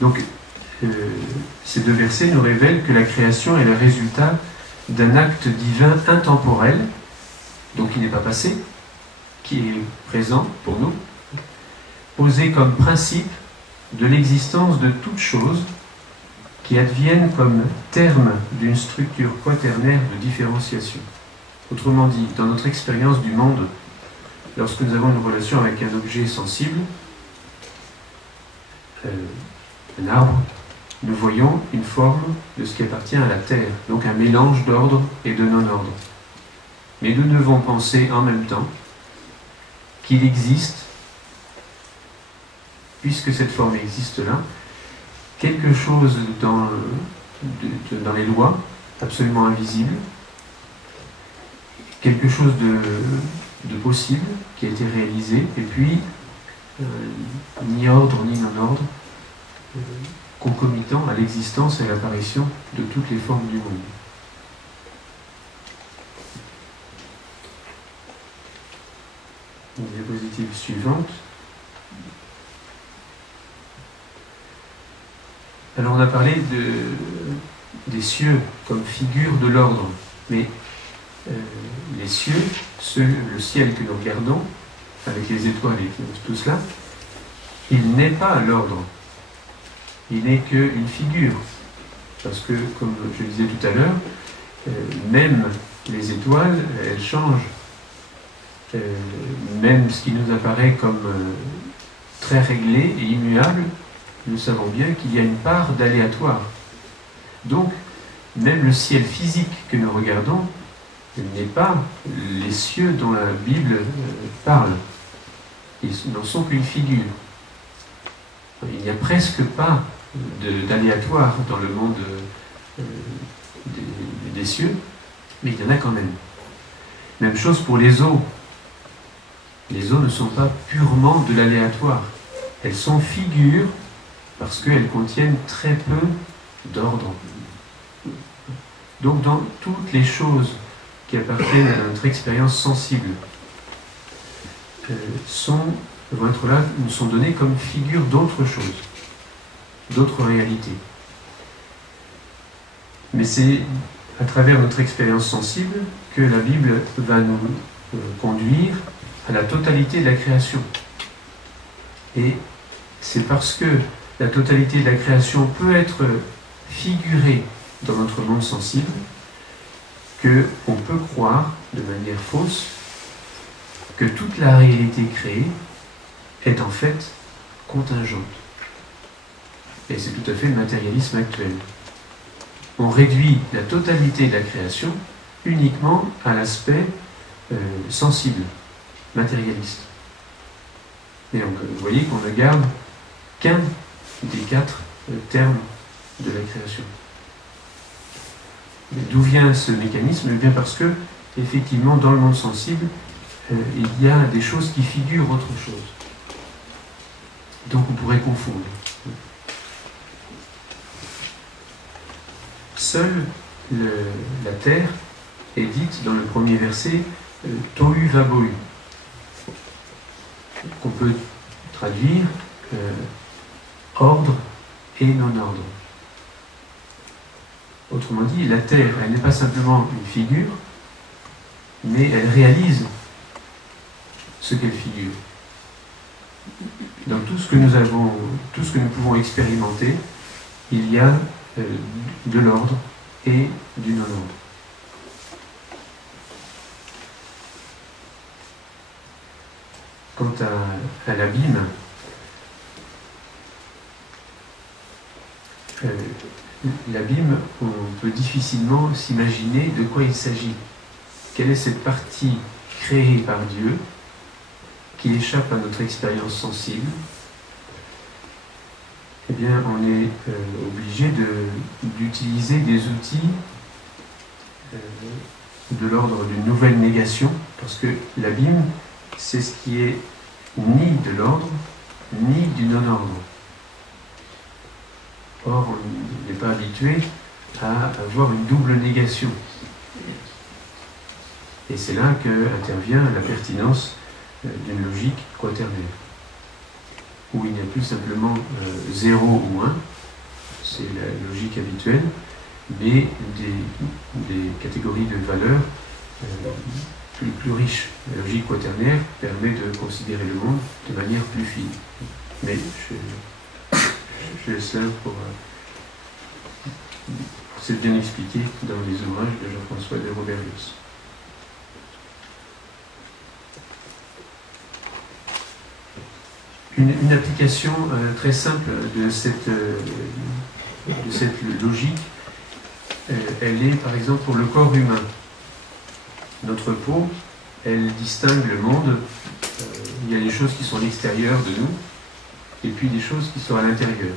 Donc ces 2 versets nous révèlent que la création est le résultat d'un acte divin intemporel, donc qui n'est pas passé, qui est présent pour nous, posé comme principe de l'existence de toutes choses qui adviennent comme terme d'une structure quaternaire de différenciation. Autrement dit, dans notre expérience du monde, lorsque nous avons une relation avec un objet sensible, un arbre, nous voyons une forme de ce qui appartient à la Terre, donc un mélange d'ordre et de non-ordre. Mais nous devons penser en même temps qu'il existe, puisque cette forme existe là, quelque chose dans les lois, absolument invisible, quelque chose de possible qui a été réalisé, et puis ni ordre ni non-ordre, concomitant à l'existence et à l'apparition de toutes les formes du monde. Une diapositive suivante. Alors on a parlé des cieux comme figure de l'ordre, mais les cieux, le ciel que nous regardons, avec les étoiles et tout cela, il n'est pas l'ordre, il n'est qu'une figure. Parce que, comme je le disais tout à l'heure, même les étoiles, elles changent. Même ce qui nous apparaît comme très réglé et immuable, nous savons bien qu'il y a une part d'aléatoire. Donc, même le ciel physique que nous regardons n'est pas les cieux dont la Bible parle. Ils n'en sont qu'une figure. Il n'y a presque pas d'aléatoire dans le monde des cieux, mais il y en a quand même. Même chose pour les eaux. Les eaux ne sont pas purement de l'aléatoire. Elles sont figures parce qu'elles contiennent très peu d'ordre. Donc dans toutes les choses qui appartiennent à notre expérience sensible vont être là, nous sont données comme figures d'autres choses, d'autres réalités. Mais c'est à travers notre expérience sensible que la Bible va nous conduire à la totalité de la création. Et c'est parce que la totalité de la création peut être figurée dans notre monde sensible qu'on peut croire de manière fausse que toute la réalité créée est en fait contingente. Et c'est tout à fait le matérialisme actuel. On réduit la totalité de la création uniquement à l'aspect sensible, matérialiste. Et vous voyez qu'on ne garde qu'un des 4 termes de la création. D'où vient ce mécanisme? Eh bien parce que, effectivement, dans le monde sensible, il y a des choses qui figurent autre chose. Donc on pourrait confondre. Seule la terre est dite dans le premier verset Tohu Vabohu, qu'on peut traduire ordre et non-ordre. Autrement dit, la terre, elle n'est pas simplement une figure, mais elle réalise ce qu'elle figure. Dans tout ce que nous avons, tout ce que nous pouvons expérimenter, il y a de l'ordre et du non-ordre. Quant à l'abîme, l'abîme, on peut difficilement s'imaginer de quoi il s'agit. Quelle est cette partie créée par Dieu qui échappe à notre expérience sensible? Eh bien, on est obligé d'utiliser des outils de l'ordre d'une nouvelle négation, parce que l'abîme, c'est ce qui est ni de l'ordre, ni du non-ordre. Or, on n'est pas habitué à avoir une double négation. Et c'est là qu'intervient la pertinence d'une logique quaternaire, où il n'y a plus simplement 0 ou 1, c'est la logique habituelle, mais des catégories de valeurs plus riches. La logique quaternaire permet de considérer le monde de manière plus fine. Mais je laisse là pour c'est bien expliqué dans les ouvrages de Jean-François de Roberius. Une application très simple de cette logique, elle est par exemple pour le corps humain. Notre peau, elle distingue le monde. Il y a des choses qui sont à l'extérieur de nous, et puis des choses qui sont à l'intérieur.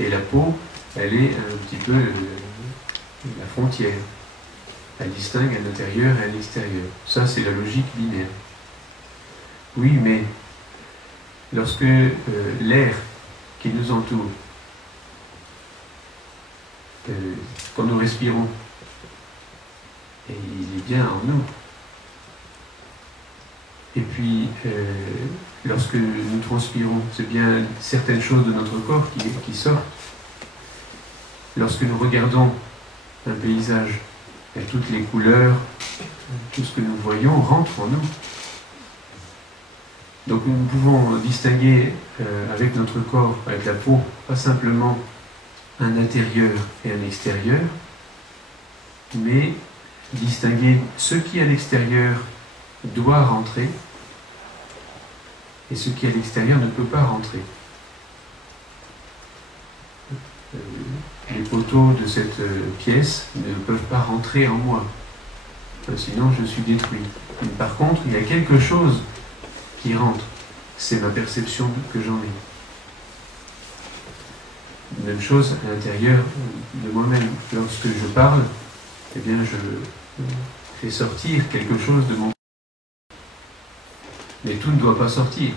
Et la peau, elle est un petit peu la frontière. Elle distingue à l'intérieur et à l'extérieur. Ça, c'est la logique binaire. Oui, mais lorsque l'air qui nous entoure, quand nous respirons, et il est bien en nous. Et puis, lorsque nous transpirons, c'est bien certaines choses de notre corps qui sortent. Lorsque nous regardons un paysage, et toutes les couleurs, tout ce que nous voyons rentre en nous. Donc nous pouvons distinguer avec notre corps, avec la peau, pas simplement un intérieur et un extérieur, mais distinguer ce qui à l'extérieur doit rentrer et ce qui à l'extérieur ne peut pas rentrer. Les poteaux de cette pièce ne peuvent pas rentrer en moi, sinon je suis détruit. Mais par contre, il y a quelque chose qui rentre, c'est ma perception que j'en ai. Même chose à l'intérieur de moi-même. Lorsque je parle, eh bien je fais sortir quelque chose de mon... Mais tout ne doit pas sortir.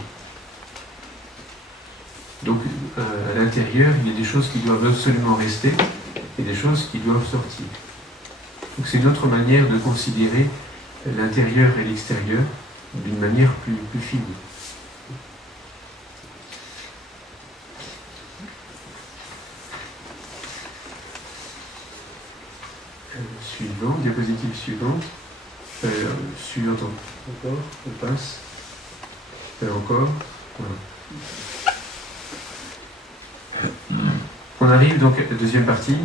Donc à l'intérieur, il y a des choses qui doivent absolument rester et des choses qui doivent sortir. Donc c'est notre manière de considérer l'intérieur et l'extérieur d'une manière plus fine. Suivant, diapositive suivante. Suivante encore, on passe. Encore. Voilà. On arrive donc à la deuxième partie,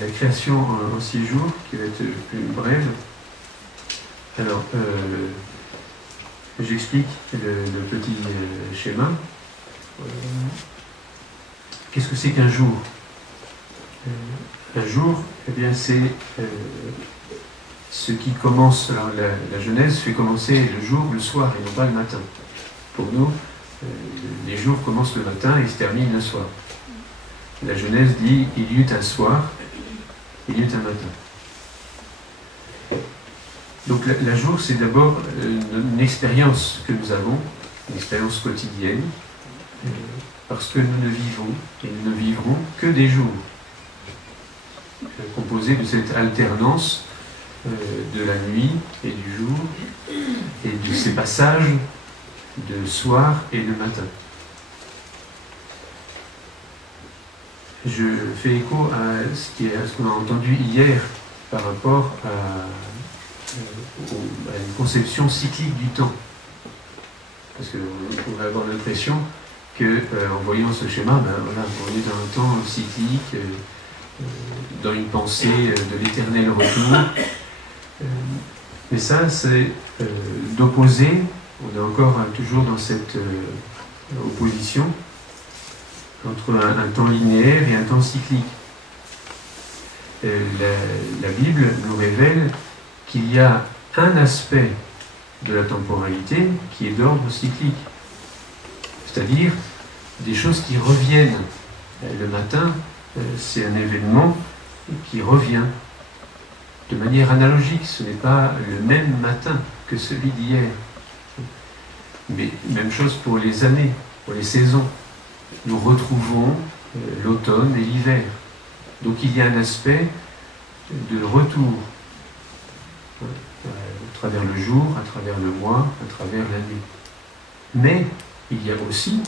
la création en 6 jours, qui va être plus brève. Alors, j'explique le petit schéma. Qu'est-ce que c'est qu'un jour? Un jour, eh bien, c'est ce qui commence. Alors, la Genèse fait commencer le jour, le soir, et non pas le matin. Pour nous, les jours commencent le matin et se terminent le soir. La Genèse dit « il y eut un soir, il y eut un matin ». Donc la jour, c'est d'abord une expérience que nous avons, une expérience quotidienne, parce que nous ne vivons et nous ne vivrons que des jours, composés de cette alternance de la nuit et du jour, et de ces passages de soir et de matin. Je fais écho à ce qu'on a entendu hier par rapport à une conception cyclique du temps. Parce qu'on pourrait avoir l'impression qu'en voyant ce schéma, voilà, on est dans un temps cyclique, dans une pensée de l'éternel retour. Mais ça, c'est d'opposer, on est encore toujours dans cette opposition entre un temps linéaire et un temps cyclique. La Bible nous révèle qu'il y a un aspect de la temporalité qui est d'ordre cyclique, c'est-à-dire des choses qui reviennent. Le matin, c'est un événement qui revient de manière analogique, ce n'est pas le même matin que celui d'hier. Mais même chose pour les années, pour les saisons. Nous retrouvons l'automne et l'hiver. Donc il y a un aspect de retour, à travers le jour, à travers le mois, à travers la nuit. Mais il y a aussi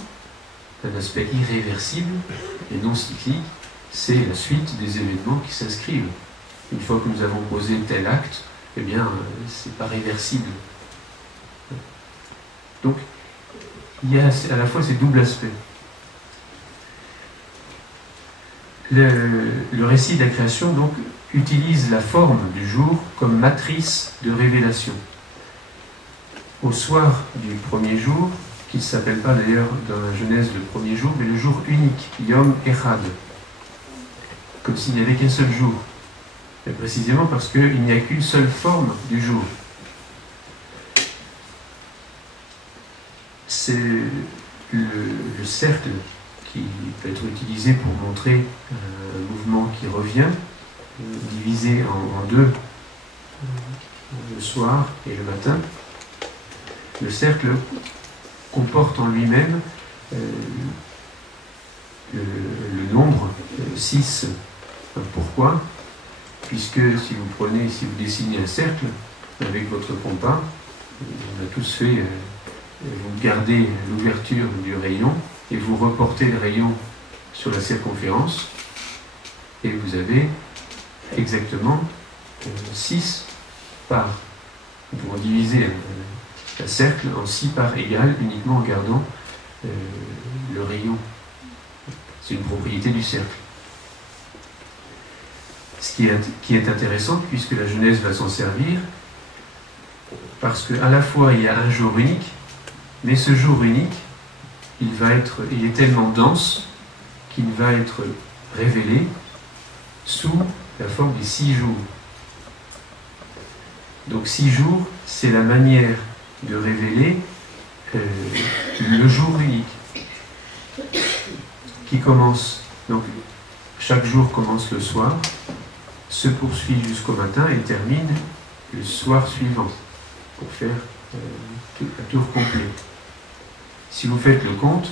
un aspect irréversible et non cyclique, c'est la suite des événements qui s'inscrivent. Une fois que nous avons posé tel acte, eh bien, c'est pas réversible. Donc, il y a à la fois ces doubles aspects. Le récit de la création, donc, utilise la forme du jour comme matrice de révélation. Au soir du premier jour, qui ne s'appelle pas d'ailleurs dans la Genèse le premier jour, mais le jour unique, Yom Echad, comme s'il n'y avait qu'un seul jour. Et précisément parce qu'il n'y a qu'une seule forme du jour. C'est le cercle qui peut être utilisé pour montrer un mouvement qui revient, divisé en deux, le soir et le matin. Le cercle comporte en lui-même le nombre 6. Pourquoi? Puisque si vous dessinez un cercle avec votre compas, on a tous fait, vous gardez l'ouverture du rayon et vous reportez le rayon sur la circonférence et vous avez exactement 6 parts. Nous pouvons diviser un cercle en 6 parts égales uniquement en gardant le rayon. C'est une propriété du cercle. Ce qui est intéressant, puisque la Genèse va s'en servir, parce qu'à la fois il y a un jour unique, mais ce jour unique, il est tellement dense qu'il va être révélé sous la forme des 6 jours. Donc 6 jours, c'est la manière de révéler le jour unique, qui commence, donc chaque jour commence le soir, se poursuit jusqu'au matin et termine le soir suivant, pour faire un tour complet. Si vous faites le compte,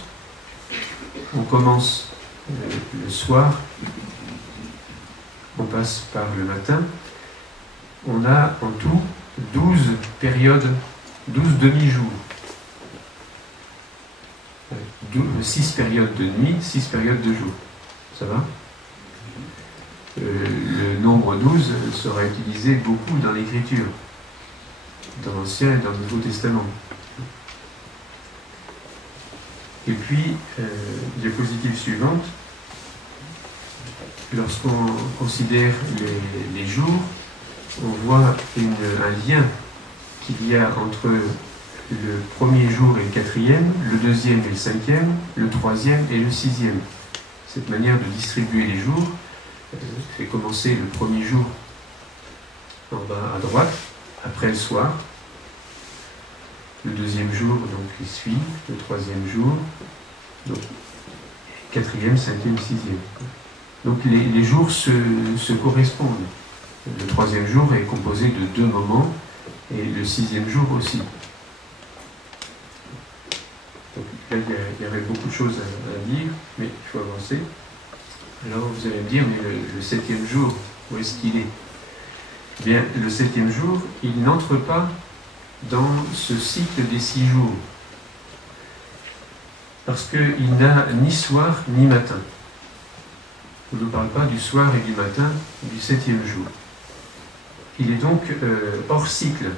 on commence le soir, on passe par le matin, on a en tout 12 périodes, 12 demi-jours. 6 périodes de nuit, 6 périodes de jour. Ça va? Le nombre 12 sera utilisé beaucoup dans l'Écriture, dans l'Ancien et dans le Nouveau Testament. Et puis, diapositive suivante, lorsqu'on considère les jours, on voit un lien qu'il y a entre le premier jour et le quatrième, le deuxième et le cinquième, le troisième et le sixième. Cette manière de distribuer les jours fait commencer le premier jour en bas à droite, après le soir. Le deuxième jour, donc, il suit, le troisième jour, donc, quatrième, cinquième, sixième. Donc les jours se correspondent. Le troisième jour est composé de 2 moments, et le sixième jour aussi. Donc là, il y avait beaucoup de choses à dire, mais il faut avancer. Alors vous allez me dire, mais le 7e jour, où est-ce qu'il est? Eh bien, le 7e jour, il n'entre pas dans ce cycle des 6 jours. Parce qu'il n'a ni soir ni matin. On ne parle pas du soir et du matin du 7e jour. Il est donc hors cycle.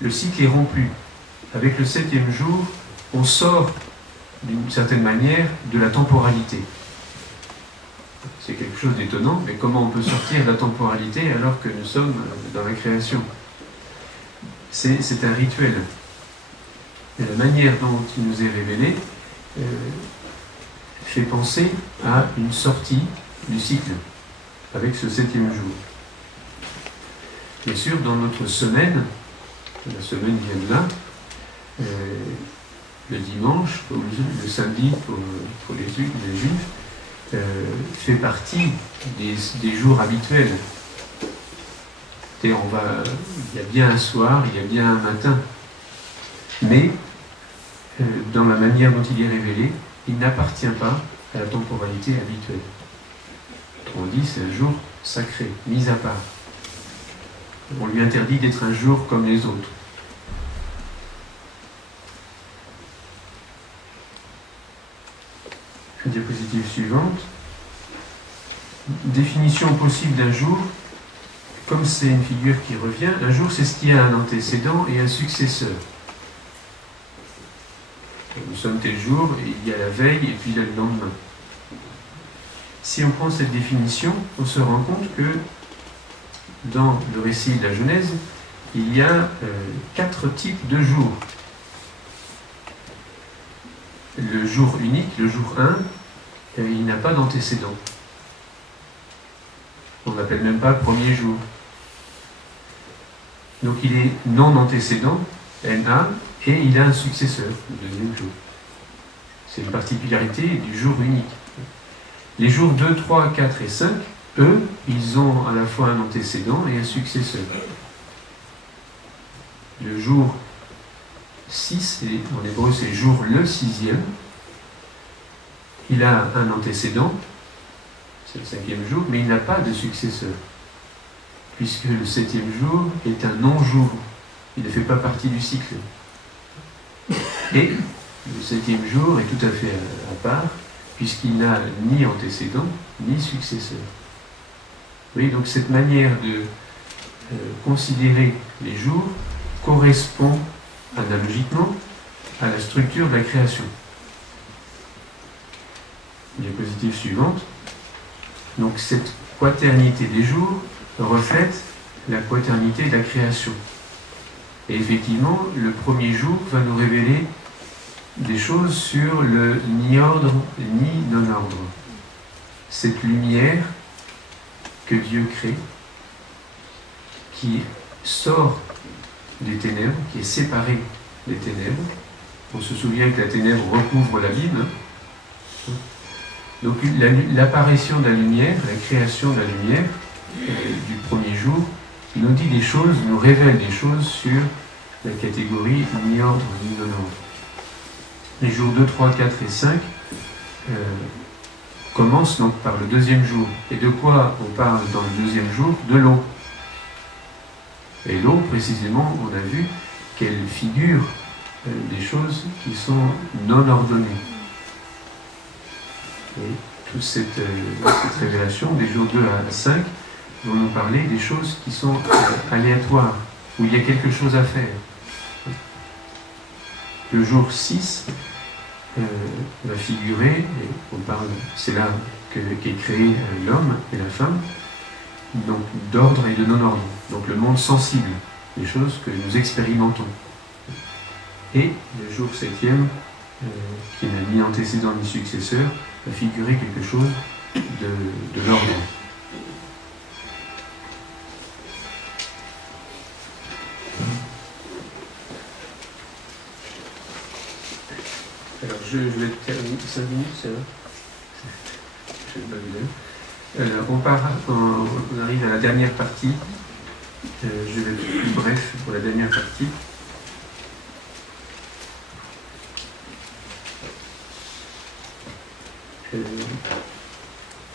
Le cycle est rompu. Avec le 7e jour, on sort d'une certaine manière de la temporalité. C'est quelque chose d'étonnant, mais comment on peut sortir de la temporalité alors que nous sommes dans la création? C'est un rituel. Et la manière dont il nous est révélé fait penser à une sortie du cycle avec ce 7e jour. Bien sûr, dans notre semaine, la semaine vient de là, le dimanche, le samedi pour les Juifs, fait partie des jours habituels. Et il y a bien un soir, il y a bien un matin, mais dans la manière dont il est révélé, il n'appartient pas à la temporalité habituelle. On dit c'est un jour sacré, mis à part. On lui interdit d'être un jour comme les autres. Diapositive suivante. Définition possible d'un jour. Comme c'est une figure qui revient, un jour c'est ce qui a un antécédent et un successeur. Nous sommes tel jour, et il y a la veille et puis il y a le lendemain. Si on prend cette définition, on se rend compte que dans le récit de la Genèse, il y a 4 types de jours. Le jour unique, le jour 1, il n'a pas d'antécédent. On n'appelle même pas premier jour. Donc il est non antécédent, NA, et il a un successeur, le deuxième jour. C'est une particularité du jour unique. Les jours 2, 3, 4 et 5, eux, ils ont à la fois un antécédent et un successeur. Le jour 6, en hébreu c'est jour le 6e, il a un antécédent, c'est le 5e jour, mais il n'a pas de successeur, puisque le 7e jour est un non-jour, il ne fait pas partie du cycle. Et le 7e jour est tout à fait à part, puisqu'il n'a ni antécédent, ni successeur. Vous voyez, donc cette manière de considérer les jours correspond analogiquement à la structure de la création. Diapositive suivante. Donc cette quaternité des jours reflète la quaternité de la création. Et effectivement, le premier jour va nous révéler des choses sur le ni ordre ni non-ordre. Cette lumière que Dieu crée, qui sort des ténèbres, qui est séparée des ténèbres. On se souvient que la ténèbre recouvre l'abîme. Donc l'apparition de la lumière, la création de la lumière du premier jour, nous dit des choses, nous révèle des choses sur la catégorie ni ordre ni non-ordre. Les jours 2, 3, 4 et 5 commencent donc par le deuxième jour. Et de quoi on parle dans le deuxième jour? De l'eau. Et l'eau, précisément, on a vu qu'elle figure des choses qui sont non ordonnées. Et toute cette révélation des jours 2 à 5 vont nous parler des choses qui sont aléatoires, où il y a quelque chose à faire. Le jour 6 va figurer, et on parle, c'est là qu'est créé l'homme et la femme, donc d'ordre et de non-ordre, donc le monde sensible, les choses que nous expérimentons. Et le jour 7e, qui n'a ni antécédent ni successeur, va figurer quelque chose de l'ordre. Alors je vais terminer 5 minutes, c'est là. Je n'ai pas vu là. On arrive à la dernière partie. Je vais être plus bref pour la dernière partie.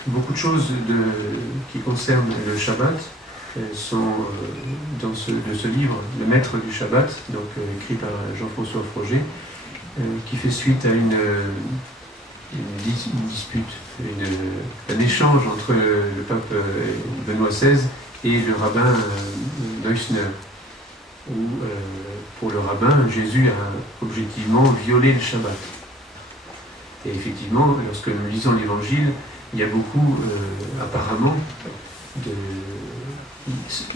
Beaucoup de choses qui concernent le Shabbat sont dans ce livre, Le Maître du Shabbat, donc, écrit par Jean-François Froger, qui fait suite à une dispute, un échange entre le pape Benoît XVI et le rabbin Neusner, où pour le rabbin, Jésus a objectivement violé le Shabbat. Et effectivement, lorsque nous lisons l'Évangile, il y a beaucoup, apparemment,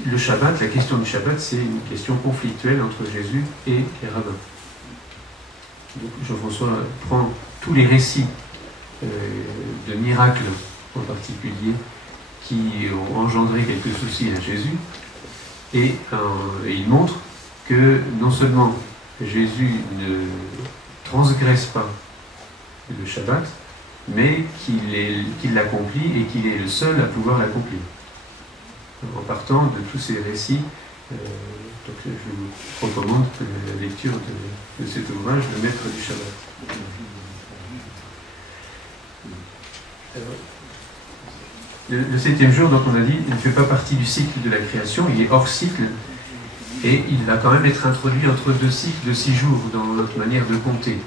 le Shabbat, la question du Shabbat, c'est une question conflictuelle entre Jésus et les rabbins. Donc Jean-François prend tous les récits de miracles, en particulier, qui ont engendré quelques soucis à Jésus, et il montre que non seulement Jésus ne transgresse pas le Shabbat, mais qu'il l'accomplit et qu'il est le seul à pouvoir l'accomplir. En partant de tous ces récits, donc je vous recommande la lecture de cet ouvrage, Le Maître du Shabbat. Le 7e jour, donc on a dit, il ne fait pas partie du cycle de la création, il est hors cycle, et il va quand même être introduit entre deux cycles de 6 jours dans notre manière de compter.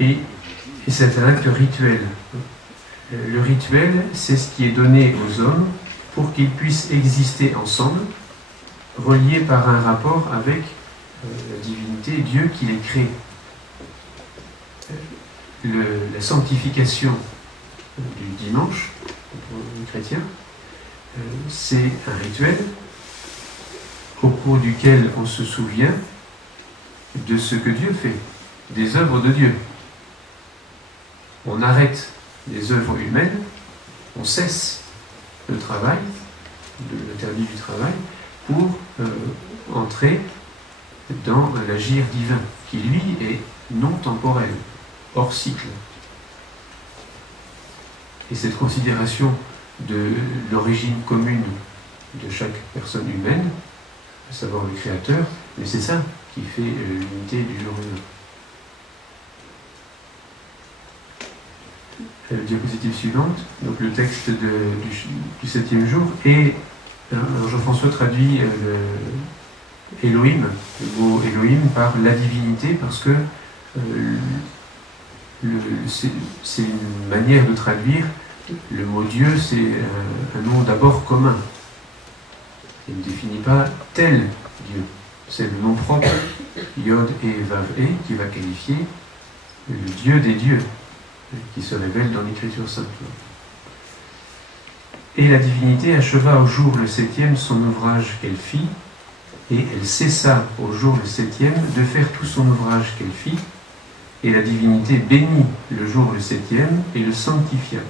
Et c'est un acte rituel. Le rituel, c'est ce qui est donné aux hommes pour qu'ils puissent exister ensemble, reliés par un rapport avec la divinité, Dieu qui les crée. La sanctification du dimanche, pour les chrétiens, c'est un rituel au cours duquel on se souvient de ce que Dieu fait, des œuvres de Dieu. On arrête les œuvres humaines, on cesse le travail, l'interdit du travail, pour entrer dans l'agir divin, qui lui est non temporel, hors cycle. Et cette considération de l'origine commune de chaque personne humaine, à savoir le Créateur, mais c'est ça qui fait l'unité du genre humain. Diapositive suivante, donc le texte du 7e jour, et Jean-François traduit Elohim, le mot Elohim, par la divinité, parce que c'est une manière de traduire. Le mot Dieu, c'est un nom d'abord commun. Il ne définit pas tel Dieu. C'est le nom propre, Yod et Vav E, qui va qualifier le Dieu des dieux, qui se révèle dans l'Écriture sainte. Et la divinité acheva au jour le 7e son ouvrage qu'elle fit, et elle cessa au jour le 7e de faire tout son ouvrage qu'elle fit, et la divinité bénit le jour le 7e et le sanctifia,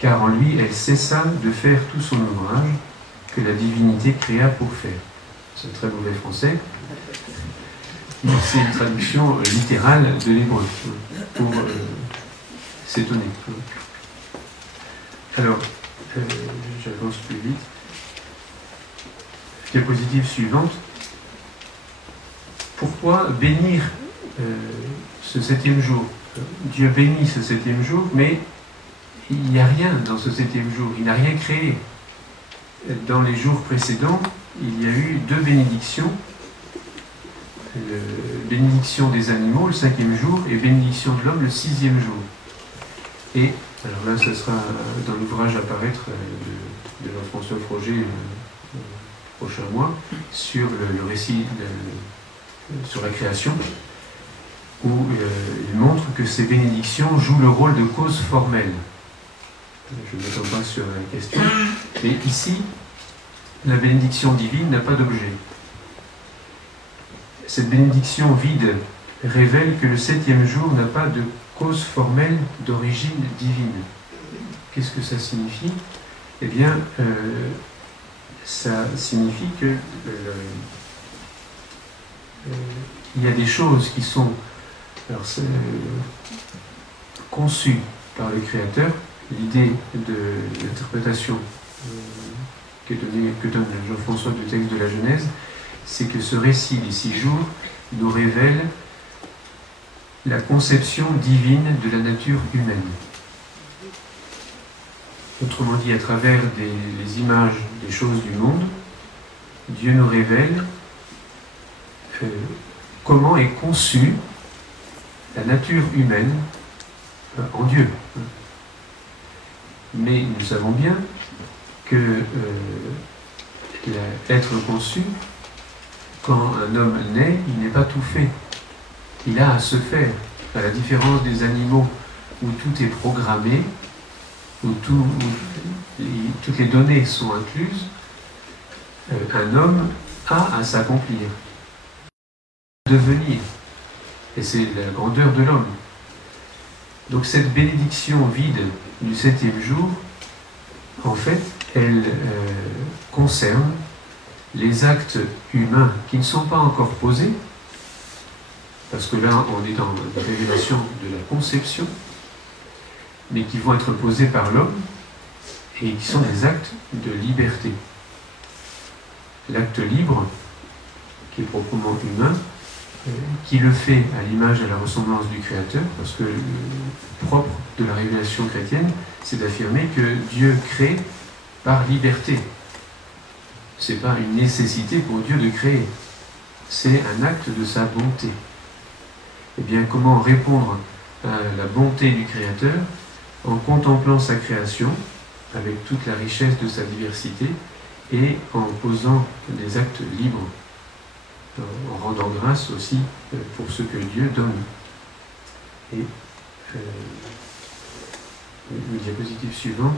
car en lui elle cessa de faire tout son ouvrage que la divinité créa pour faire. C'est un très mauvais français. C'est une traduction littérale de l'hébreu, pour s'étonner. Alors, j'avance plus vite. Diapositive suivante. Pourquoi bénir ce 7e jour? Dieu bénit ce 7e jour, mais il n'y a rien dans ce 7e jour. Il n'a rien créé. Dans les jours précédents, il y a eu 2 bénédictions. Bénédiction des animaux le 5e jour et bénédiction de l'homme le 6e jour. Et alors là, ce sera dans l'ouvrage à paraître de Jean-François Froger prochain mois sur le récit sur la création, où il montre que ces bénédictions jouent le rôle de cause formelle. Je ne m'attends pas sur la question, mais ici, la bénédiction divine n'a pas d'objet. Cette bénédiction vide révèle que le 7e jour n'a pas de cause formelle d'origine divine. Qu'est-ce que ça signifie? Eh bien, ça signifie que il y a des choses qui sont conçues par le Créateur. L'idée de l'interprétation que donne Jean-François du texte de la Genèse, c'est que ce récit des 6 jours nous révèle la conception divine de la nature humaine. Autrement dit, à travers les images des choses du monde, Dieu nous révèle comment est conçue la nature humaine en Dieu. Mais nous savons bien que l'être conçu, quand un homme naît, il n'est pas tout fait. Il a à se faire, à la différence des animaux où tout est programmé, où toutes les données sont incluses, un homme a à s'accomplir, devenir. Et c'est la grandeur de l'homme. Donc cette bénédiction vide du 7e jour, en fait, elle concerne les actes humains qui ne sont pas encore posés, parce que là, on est dans la révélation de la conception, mais qui vont être posés par l'homme et qui sont des actes de liberté. L'acte libre, qui est proprement humain, qui le fait à l'image et à la ressemblance du Créateur, parce que le propre de la révélation chrétienne, c'est d'affirmer que Dieu crée par liberté. Ce n'est pas une nécessité pour Dieu de créer, c'est un acte de sa bonté. Eh bien, comment répondre à la bonté du Créateur en contemplant sa création avec toute la richesse de sa diversité et en posant des actes libres, en rendant grâce aussi pour ce que Dieu donne. Et le diapositive suivant,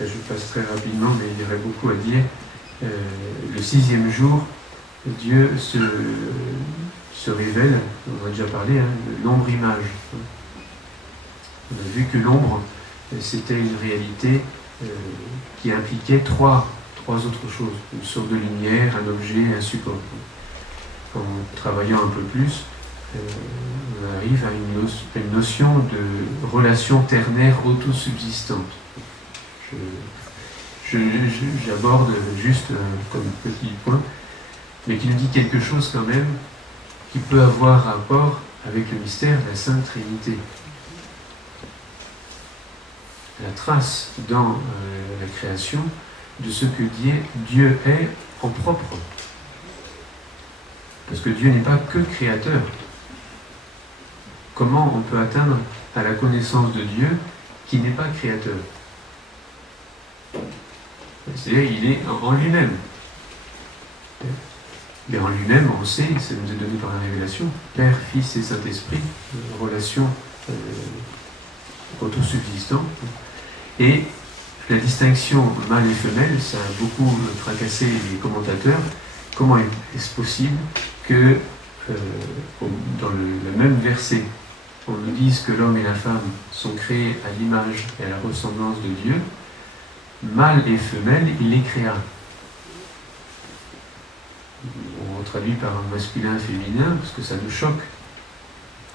je passe très rapidement, mais il y aurait beaucoup à dire. Le 6e jour, Dieu se révèle, on en a déjà parlé, l'ombre-image. On a vu que l'ombre, c'était une réalité qui impliquait trois autres choses, une sorte de lumière, un objet, un support. En travaillant un peu plus, on arrive à une notion de relation ternaire autosubsistante. J'aborde juste comme petit point, mais qui nous dit quelque chose quand même qui peut avoir rapport avec le mystère de la Sainte Trinité. La trace dans la création de ce que Dieu est en propre. Parce que Dieu n'est pas que créateur. Comment on peut atteindre à la connaissance de Dieu qui n'est pas créateur? C'est-à-dire, il est en lui-même. Mais en lui-même, on sait, ça nous est donné par la révélation, Père, Fils et Saint-Esprit, relation autosubsistante. Et la distinction mâle et femelle, ça a beaucoup tracassé les commentateurs. Comment est-ce possible que dans le même verset, on nous dise que l'homme et la femme sont créés à l'image et à la ressemblance de Dieu, mâle et femelle, il les créa. On traduit par un masculin féminin parce que ça nous choque.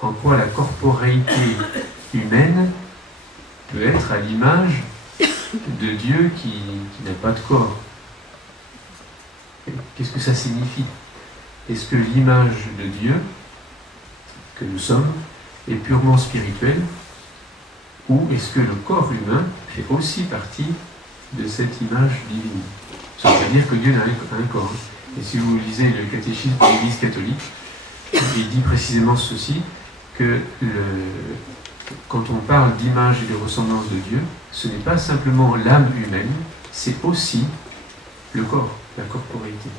En quoi la corporéité humaine peut être à l'image de Dieu qui n'a pas de corps. Qu'est-ce que ça signifie? Est-ce que l'image de Dieu que nous sommes est purement spirituelle, ou est-ce que le corps humain fait aussi partie de cette image divine? Ça veut dire que Dieu n'a un corps. Et si vous lisez le catéchisme de l'Église catholique, il dit précisément ceci, que quand on parle d'image et de ressemblance de Dieu, ce n'est pas simplement l'âme humaine, c'est aussi le corps, la corporéité.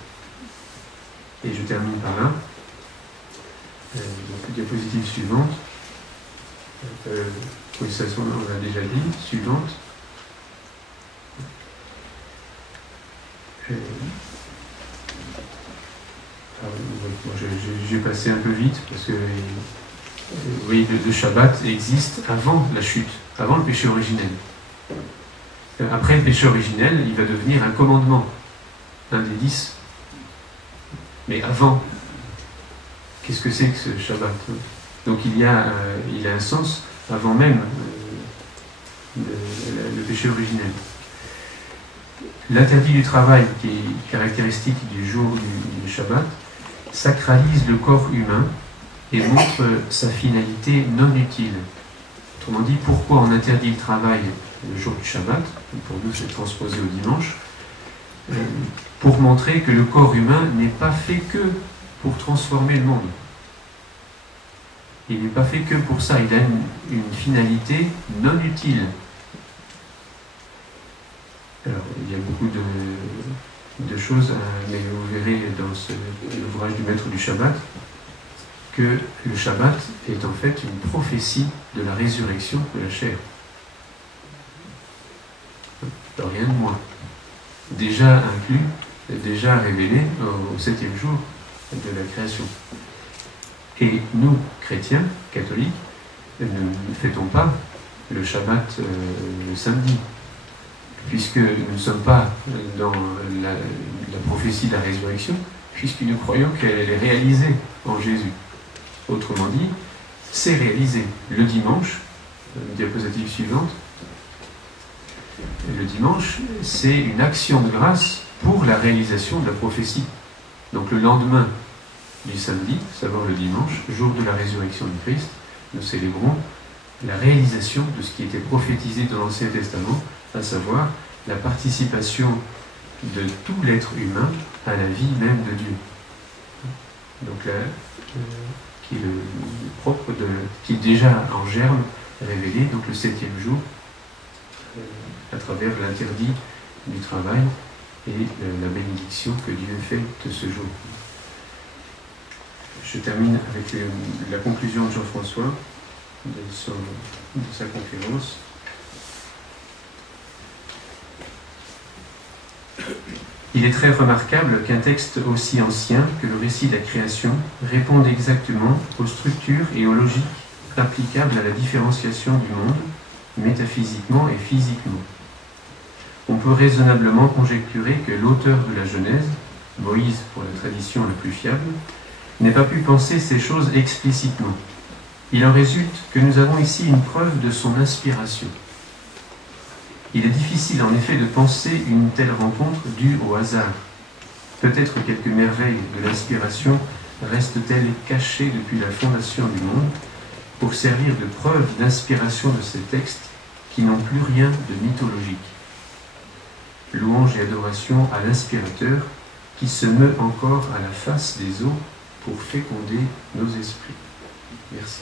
Et je termine par là. Donc, diapositive suivante. Oui, ça, on l'a déjà dit. Suivante. Je vais passer un peu vite parce que vous voyez, le Shabbat existe avant la chute, avant le péché originel. Après le péché originel, il va devenir un commandement, un des 10. Mais avant, qu'est-ce que c'est que ce Shabbat? Donc il a un sens avant même le péché originel. L'interdit du travail, qui est caractéristique du jour du Shabbat, sacralise le corps humain et montre sa finalité non utile. Autrement dit, pourquoi on interdit le travail le jour du Shabbat? Pour nous, c'est transposé au dimanche. Pour montrer que le corps humain n'est pas fait que pour transformer le monde. Il n'est pas fait que pour ça. Il a une finalité non utile. Alors, il y a beaucoup de choses, mais vous verrez dans l'ouvrage du maître du Shabbat que le Shabbat est en fait une prophétie de la résurrection de la chair. Rien de moins. Déjà inclus, déjà révélé au 7e jour de la création. Et nous, chrétiens, catholiques, ne fêtons pas le Shabbat le samedi, puisque nous ne sommes pas dans la prophétie de la résurrection, puisque nous croyons qu'elle est réalisée en Jésus. Autrement dit, c'est réalisé le dimanche, diapositive suivante. Le dimanche, c'est une action de grâce pour la réalisation de la prophétie. Donc le lendemain du samedi, savoir le dimanche, jour de la résurrection du Christ, nous célébrons la réalisation de ce qui était prophétisé dans l'Ancien Testament, à savoir la participation de tout l'être humain à la vie même de Dieu. Donc là, qui est le propre qui est déjà en germe révélé, donc le 7e jour, à travers l'interdit du travail et la bénédiction que Dieu fait de ce jour. Je termine avec la conclusion de Jean-François de sa conférence. Il est très remarquable qu'un texte aussi ancien que le récit de la création réponde exactement aux structures et aux logiques applicables à la différenciation du monde, métaphysiquement et physiquement. On peut raisonnablement conjecturer que l'auteur de la Genèse, Moïse pour la tradition la plus fiable, n'ait pas pu penser ces choses explicitement. Il en résulte que nous avons ici une preuve de son inspiration. Il est difficile en effet de penser une telle rencontre due au hasard. Peut-être quelques merveilles de l'inspiration reste-t-elle cachée depuis la fondation du monde pour servir de preuve d'inspiration de ces textes qui n'ont plus rien de mythologique. Louange et adoration à l'inspirateur qui se meut encore à la face des eaux pour féconder nos esprits. Merci.